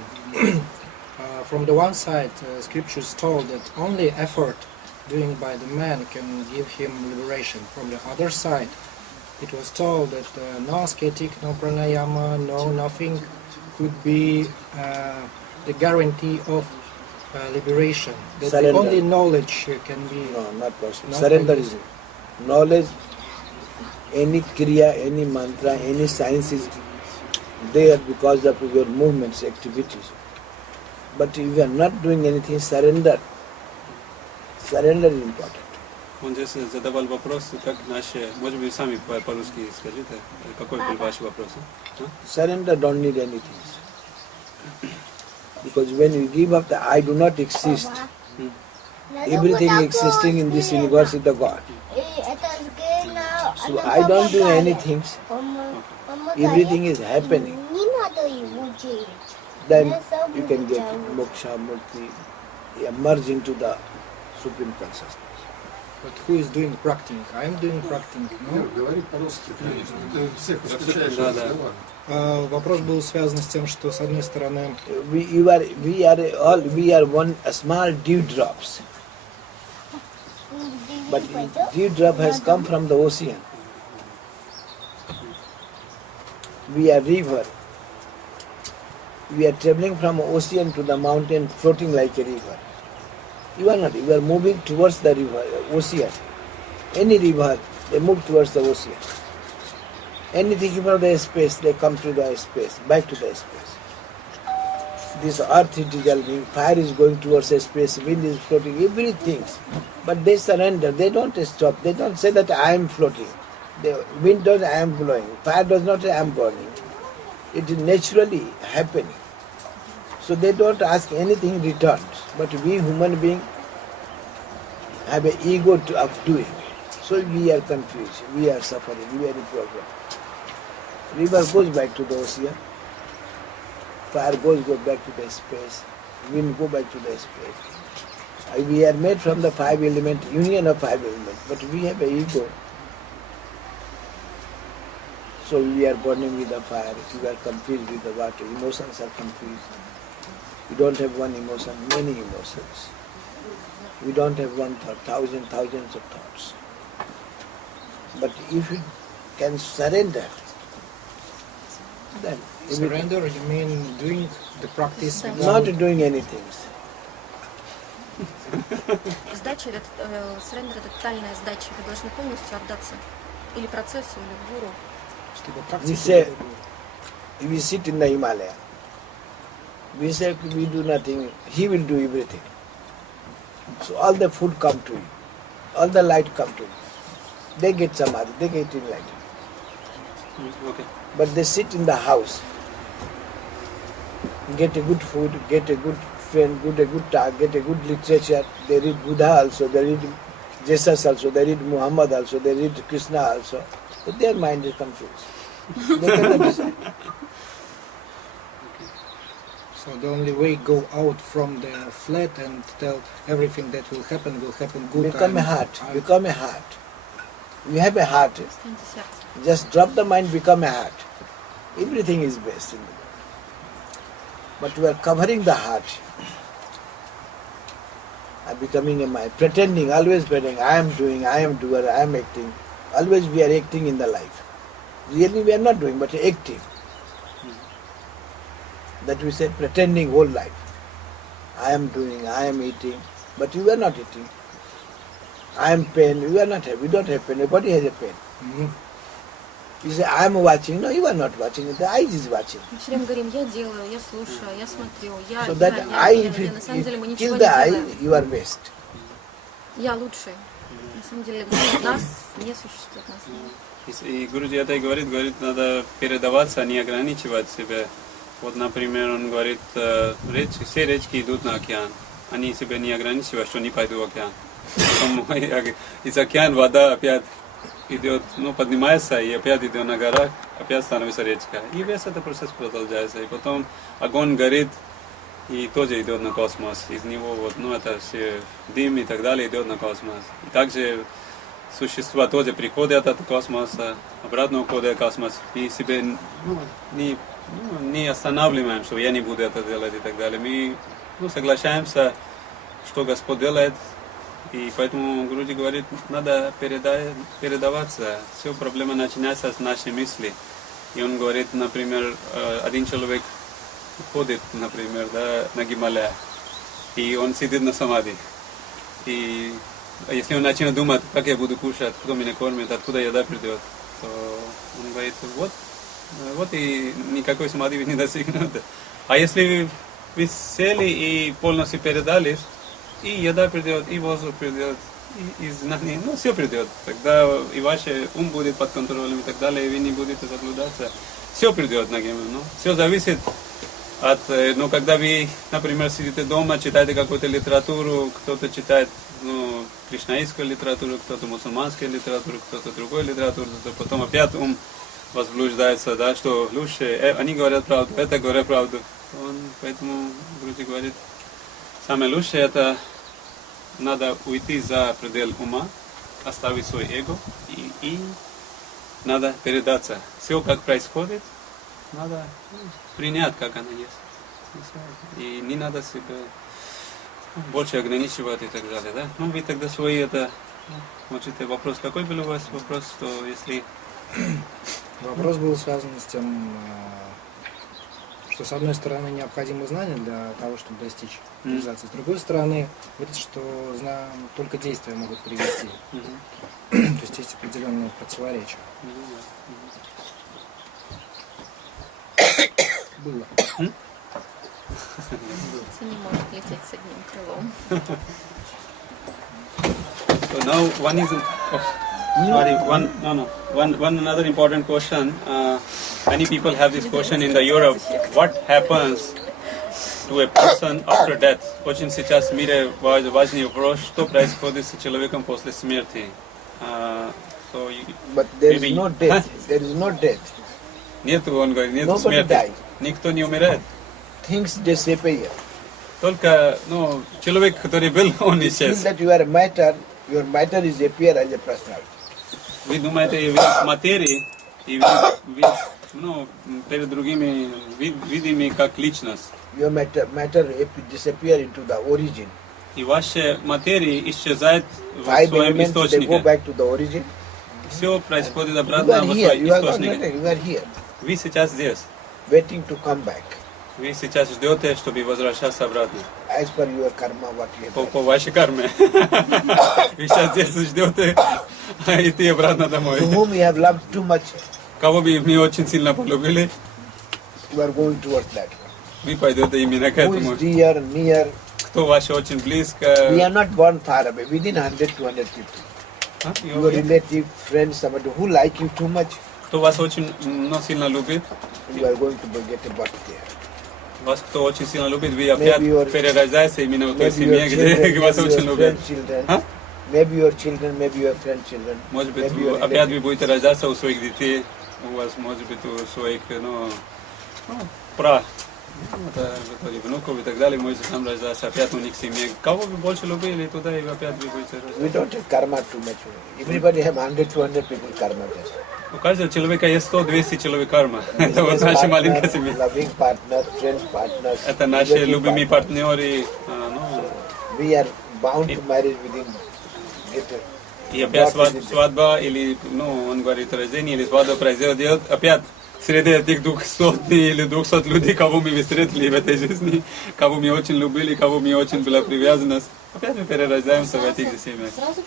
From the one side, scriptures told that only effort doing by the man can give him liberation. From the other side, it was told that no ascetic, no pranayama, no nothing could be the guarantee of liberation. That the Surrender. only knowledge can be... No, not possible. Not Surrender possible. is knowledge. Any kriya, any mantra, any science is there because of your movements, activities. But if you are not doing anything, surrender. Surrender is important. Он здесь задавал вопрос, как наши, может быть, сами по-русски скажите, какой был ваш вопрос? Surrender don't need anything. Because when you give up the I do not exist, everything existing in this universe is the God. So I don't do anything, everything is happening. Then you can get moksha, mukti, emerge into the supreme consciousness. But who is doing practicing? I am doing practicing. No? Говорить по-русски, конечно. Это всех исключаешь Да, из да. разговора. Вопрос был связан с тем, что с одной стороны We are one small dewdrops. But dewdrop has come from the ocean. We are river. We are traveling from ocean to the mountain, floating like a river. You are not. You are moving towards the river, ocean. Any river, they move towards the ocean. Anything from the space, they come to the space, back to the space. This earth is dissolving, fire is going towards a space, wind is floating, everything. But they surrender, they don't stop, they don't say that I am floating. The wind does I am blowing, fire does not say I am burning. It is naturally happening. So they don't ask anything returns. But we human beings have an ego of doing. So we are confused, we are suffering, we are in problem. River goes back to the ocean, fire go back to the space, wind go back to the space. We are made from the five elements, union of five elements, but we have an ego. So we are burning with the fire, we are confused with the water, emotions are confused. We don't have one emotion, many emotions. We don't have one thought, thousands of thoughts. But if you can surrender, then Surrender, you mean doing the practice not doing anything. Сдача, surrender — это тотальная сдача. Вы должны полностью отдаться или процессу, или гуру. We say, we sit in the Himalaya. We say we do nothing, he will do everything. So all the food come to you, all the light come to you. They get samadhi, they get enlightened. Okay. But they sit in the house, get a good food, get a good friend, get a good talk, get a good literature. They read Buddha also, they read Jesus also, they read Muhammad also, they read Krishna also. But their mind is confused. They cannot decide. So the only way go out from the flat and tell everything that will happen good. Become a heart, become a heart. You have a heart. Станьте сердцем. Just drop the mind, become a heart. Everything is best in the world. But we are covering the heart. And becoming a mind, pretending, always pretending, I am doing, I am doer, I am acting. Always we are acting in the life. Really we are not doing, but acting. That we say pretending whole life. I am doing, I am eating, but you are not eating. I am pain, you are not happy, we don't have pain, nobody has a pain. You say, I am watching, no, you are not watching, the eye is watching. Мы все время говорим, я делаю, я слушаю, я смотрю, So that eye, if you на самом деле мы kill ничего не the eye, делаем. you are best. Я лучший. На самом деле нас не существует, нас нет. И Гуруджи это и говорит, надо передаваться, а не ограничивать себя. Вот, например, он говорит, все речки идут на океан. Они себя не ограничивают, что не пойду в океан. Потом из океана вода опять идет, поднимается и опять идет на горах, опять становится речка. И весь этот процесс продолжается. И потом огонь горит и тоже идет на космос. Из него это все дым и так далее идет на космос. И также существа тоже приходят от космоса, обратно уходят в космос. И себе не останавливаем, что я не буду это делать и так далее. Мы соглашаемся, что Господь делает. И поэтому Гуруджи говорит, надо передаваться. Все проблема начинается с нашей мысли. И он говорит, например, один человек ходит, например, на Гималая, и он сидит на самади. И если он начинает думать, как я буду кушать, кто меня кормит, откуда еда придет, то он говорит, вот и никакой самади вы не достигнете. А если вы сели и полностью передали, и еда придет, и воздух придет, и знание, все придет. Тогда и ваш ум будет под контролем и так далее, и вы не будете заблуждаться. Все придет на гимн. Все зависит от, когда вы, например, сидите дома, читаете какую-то литературу, кто-то читает кришнаистскую литературу, кто-то мусульманскую литературу, кто-то другую литературу, то потом опять ум возбуждается, да, что лучше, они говорят правду, это говорят правду. Поэтому Гуруджи говорит, самое лучшее это надо уйти за предел ума, оставить свой эго и надо передаться. Все, как происходит, надо принять, как оно есть. И не надо себя больше ограничивать и так далее. Да? Вы тогда свои это... Можете вопрос, какой был у вас вопрос, что если... Вопрос был связан с тем, что с одной стороны необходимо знание для того, чтобы достичь реализации, с другой стороны, говорится, что только действия могут привести. То есть есть определенные противоречия. Было. Птица не может лететь с одним крылом. So now one another important question. Many people have this question in the Europe. What happens to a person after death? Очень сейчас в мире важный вопрос, что происходит с человеком после смерти. But there is no death. There is no death. Нету, он говорит, нету смерти. Никто не умирает. Things disappear. Только, человек, который был, он You исчез. feel that you are a matter, your matter is appear as a personality. Вы думаете, в материи, И ну, перед другими видими как личность. Your matter disappear into the origin. И ваша материя исчезает в 5 своем elements, they go источнике. back to the origin. Все происходит You обратно are в here, свой you are источник. you are here, Вы сейчас здесь. waiting to come back. Вы сейчас ждете, чтобы возвращаться обратно. As per your karma, what you have По вашей карме. Вы сейчас здесь ждете идти обратно домой. To whom you have loved too much, Кого бы мы очень сильно полюбили, you are going towards that one. вы пойдете именно к Who этому. is dear, near, Кто ваше очень близко. we are not born far away, within 100-200 people. А? Your relative, friends, somebody who like you too much, Кто вас очень сильно любит, you are going to get a birth there. вас кто очень сильно любит, вы опять Maybe your- перерождаетесь именно в той Maybe семье, your где children, вас maybe очень your любят. grandchildren, А? maybe your children, maybe your grandchildren, Может быть, maybe your опять вы relatives. будете рождаться у своих детей, у вас, может быть, у своих, внуков и так далее, можете там рождаться, опять у них семья. Кого вы больше любили, туда и опять вы будете We рождаться. don't have karma too much. Everybody have 100-200 people karma just. У каждого человека есть 100-200 человек карма. Это вот Business наша partner, маленькая семья. loving partner, friends partners. Это наши relative любимые partners. партнеры. We are bound to marry within. И опять What is it? свадьба или, он говорит, рождение или свадьба произойдет опять среди этих 200 или 200 людей, кого мы встретили в этой жизни, кого мы очень любили, кого мы очень была привязанность. Опять мы перерождаемся в этих же семьях. Сразу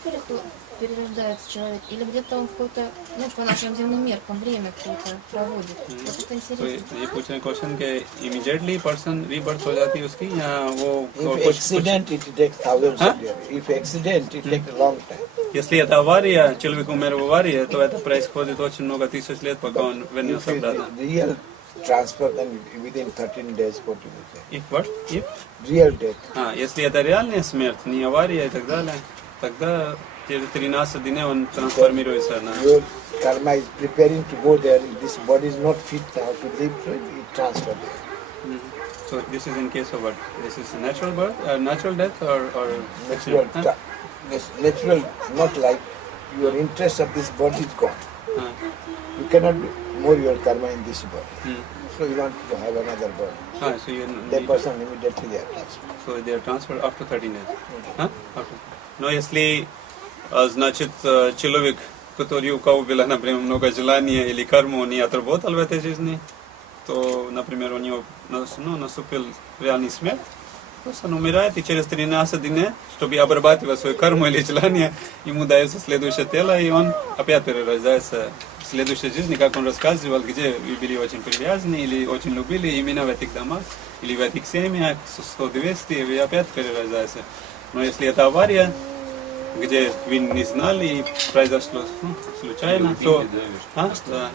перерождается человек? Или где-то он какой-то, по нашим земным меркам, время какое-то проводит? Вот это तो интересно. ये पूछने क्वेश्चन के immediately person rebirth हो जाती है उसकी या वो If accident, it takes thousands of years. If accident, it takes a long time. Если это авария, человек умер в аварии, то это происходит очень много тысяч лет, пока он вернется If обратно. it's real transfer, then within 13 days, what you will say? If what? If? Real death. Если это реальная смерть, не авария и так далее, тогда через 13 дней он трансформируется на... Your karma is preparing to go there. This body is not fit now to live, so it transfer there. So this is in case of what? This is natural birth, natural death or Natural, accident? Huh? natural, not like your interest of this body is gone. Huh. You cannot do more your karma in this body. Hmm. So you want to have another body. So you That person immediately they are transferred. So they are transferred after 13 days. Huh? After. Но если, значит, человек, который у кого было, например, много желания или карму не отработал в этой жизни, то, например, у него наступил реальный смерть, просто он умирает, и через 13 дней, чтобы обрабатывать свою карму или желание, ему дается следующее тело, и он опять перерождается в следующей жизни, как он рассказывал, где вы были очень привязаны или очень любили именно в этих домах или в этих семьях, 100-200, и вы опять перерождаетесь. Но если это авария, где вы не знали и произошло случайно, то...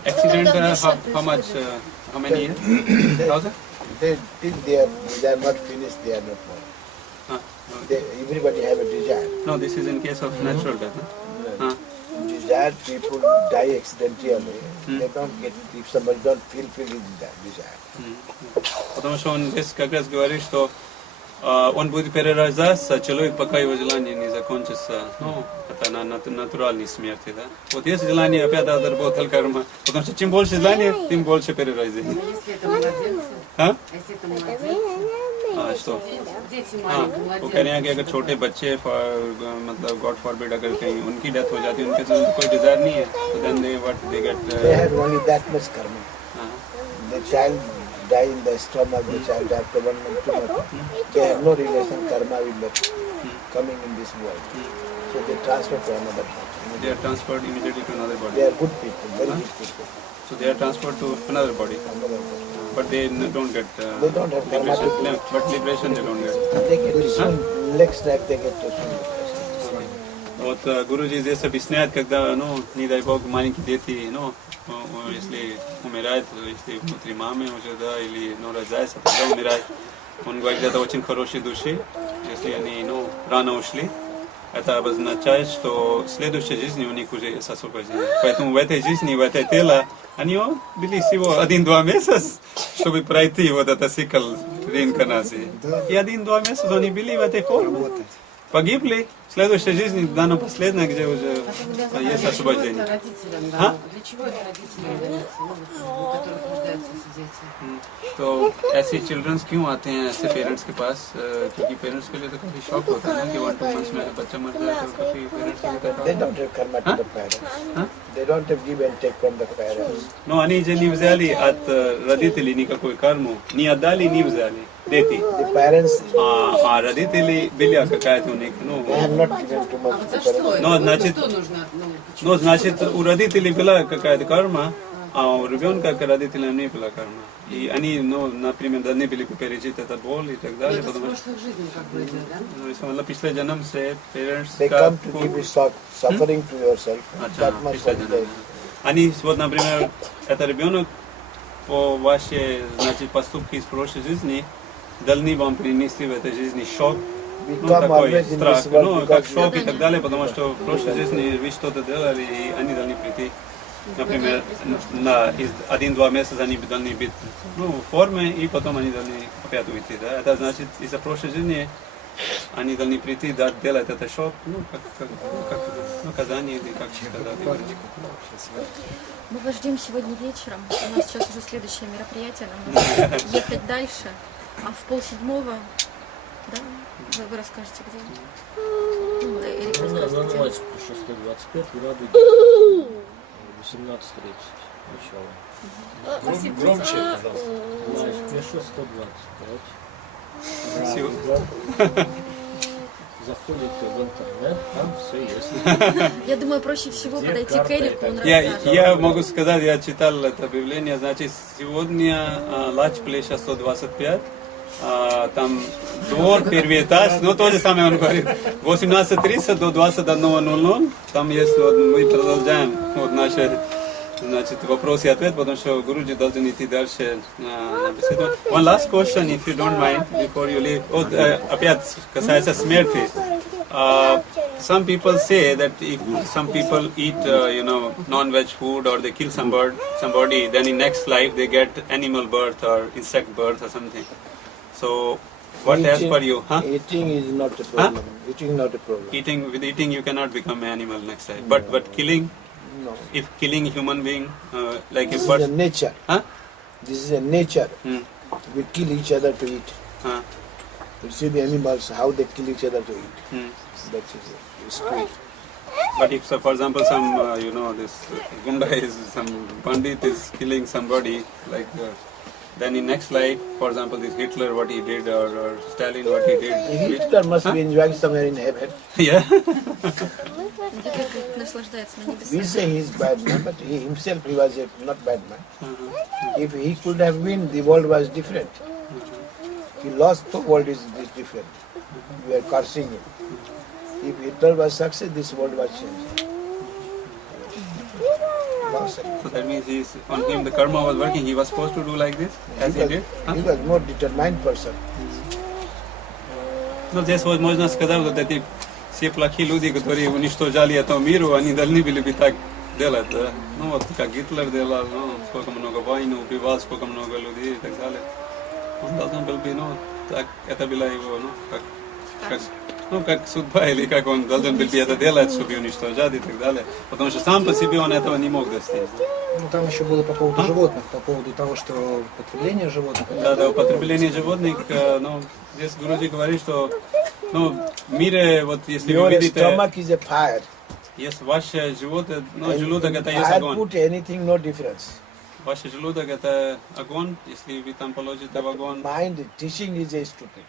Accident, how much, how many years? 1000? Till they are not finished, they are not born. Everybody have a desire. No, this is in case of natural death. Huh? Desired people die accidentally. They don't get it if somebody don't fulfill his desire. Потому что он здесь как раз говорит, что он будет перерождаться, человек, пока его желание не закончится. Это на натуральной смерти, да? Вот есть желание, опять отработал карма. Потому что чем больше желания, тем больше перерождения. Если это младенцы? А? Если это младенцы? что? Дети маленькие, वो младенцы. कह रहे हैं कि अगर छोटे बच्चे मतलब God forbid अगर कहीं उनकी डेथ हो जाती है, उनके तो कोई डिजायर नहीं है, तो then they get They have only that much karma. The child die in the stomach, the child after 1 month, 2 months. They have no relation karma with the coming in this world. So they transfer to another body. They are transferred immediately to another body. They are good people, very good people. So they are transferred to another body. But they don't get They don't have karma to liberation. do. No, but liberation they don't get. They get it soon. Next life they get to soon. Вот Гуруджи здесь объясняет, когда, не дай бог, маленькие дети, если умирают, если внутри мамы уже, да, или, рождается, тогда умирает. Он говорит, это очень хорошие души, если они, рано ушли. Это обозначает, что в следующей жизни у них уже есть освобождение. Поэтому в этой жизни, в этой теле, они были всего 1-2 месяца, чтобы пройти вот этот цикл реинкарнации. И 1-2 месяца они были в этой форме. Погибли, в следующей жизни, в данном последнем, где уже есть освобождение. Родителям, да. Для чего это родителям дается, у которых рождаются дети? तो ऐसे चिल्ड्रंस क्यों आते हैं ऐसे पेरेंट्स के पास क्योंकि पेरेंट्स के लिए तो काफी शॉक होता है ना कि 1-2 months में बच्चा मर जाए तो काफी पेरेंट्स को They don't have karma to the parents. They don't have give and take from the parents. No, ani je ni vzeli od roditelji nikakoj karmu, ni отдали, ni vzeli. Дети. The parents. А родители были какая-то у них, ну. They have not given too much. Но значит, у родителей была какая-то карма, а у ребенка к родителям не была карма. И они, ну, например, должны были пережить это боль и так далее. Это с прошлых жизней как бы идет, да? Ну, मतलब पिछले जन्म से parents They come to give you suffering to yourself. That much पिछले जन्म. Они, вот, например, это ребенок по вашей, значит, поступке из прошлой жизни должны вам принести в этой жизни шок, ну, такой страх, ну, как шок и так далее, потому что в прошлой жизни вы что-то делали, и они должны прийти. Например, на 1-2 месяца они должны быть, ну, в форме, и потом они должны опять уйти, да? Это значит, из-за прошлой жизни они должны прийти, да, делать это шок, ну, как наказание или как сказать. Мы вас ждем сегодня вечером. У нас сейчас уже следующее мероприятие. Нам нужно ехать дальше. А в 6:30, да? Вы расскажете, где? Ну, Эрик расскажет, где. Давайте по 6:25, в Радуге. 18:30 начало. Громче, пожалуйста. Пишу 120. Спасибо. Заходите в интернет, там все есть. Я думаю, проще всего подойти к Эрику, он расскажет. Я могу сказать, я читал это объявление, значит, сегодня Лач Плеша 125, там двор, первый этаж, ну то же самое он говорит, 18:30 до 21:00, там есть, вот, мы продолжаем вот наши, значит, вопросы и ответы, потому что Гуруджи должен идти дальше на беседу. One last question, if you don't mind, before you leave. Вот, опять касается смерти. Some people say that if some people eat, you know, non-veg food or they kill somebody, then in next life they get animal birth or insect birth or something. So, what as per you? Huh? Eating is not a problem. Huh? Eating is not a problem. With eating you cannot become an animal next life. But killing? No. If killing human being, like this a bird. Is a nature. Huh? This is a nature. We kill each other to eat. You see the animals, how they kill each other to eat. That is it. It's true. But if, so, for example, some, you know, this Gunda is, some Pandit is killing somebody, like, then in next life, for example, this Hitler, what he did, or Stalin, what he did. Hitler must be enjoying somewhere in heaven. Yeah. We say he is bad man, but he himself, he was a not bad man. If he could have won, the world was different. He lost, the world is different. We are cursing him. If Hitler was success, this world was changed. So that means on him the karma was working, he was supposed to do like this, as he did? He was more determined person. Ну, здесь вот можно сказать, вот эти все плохие люди, которые уничтожали этому миру, они должны были бы так делать, да? Ну, вот как Гитлер делал, ну, сколько много войн убивал, сколько много людей и так далее. Он должен был бы, ну, так, это было его, ну, как судьба, или как он должен был бы это делать, чтобы уничтожать и так далее. Потому что сам по себе он этого не мог достичь. Ну, там еще было по поводу животных, по поводу того, что употребление животных. Да, употребление животных, ну, здесь Гуруджи говорит, что, ну, в мире, вот, если вы видите... Your stomach is a fire. Если ваше животное, ну, желудок это есть огонь. Put anything, no difference. Ваш желудок это огонь, если вы там положите в огонь. Mind, teaching is a stupid.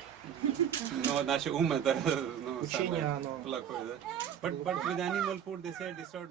Но наше ум это, ну, учение, самое плохое, да. But with animal food they say destroyed.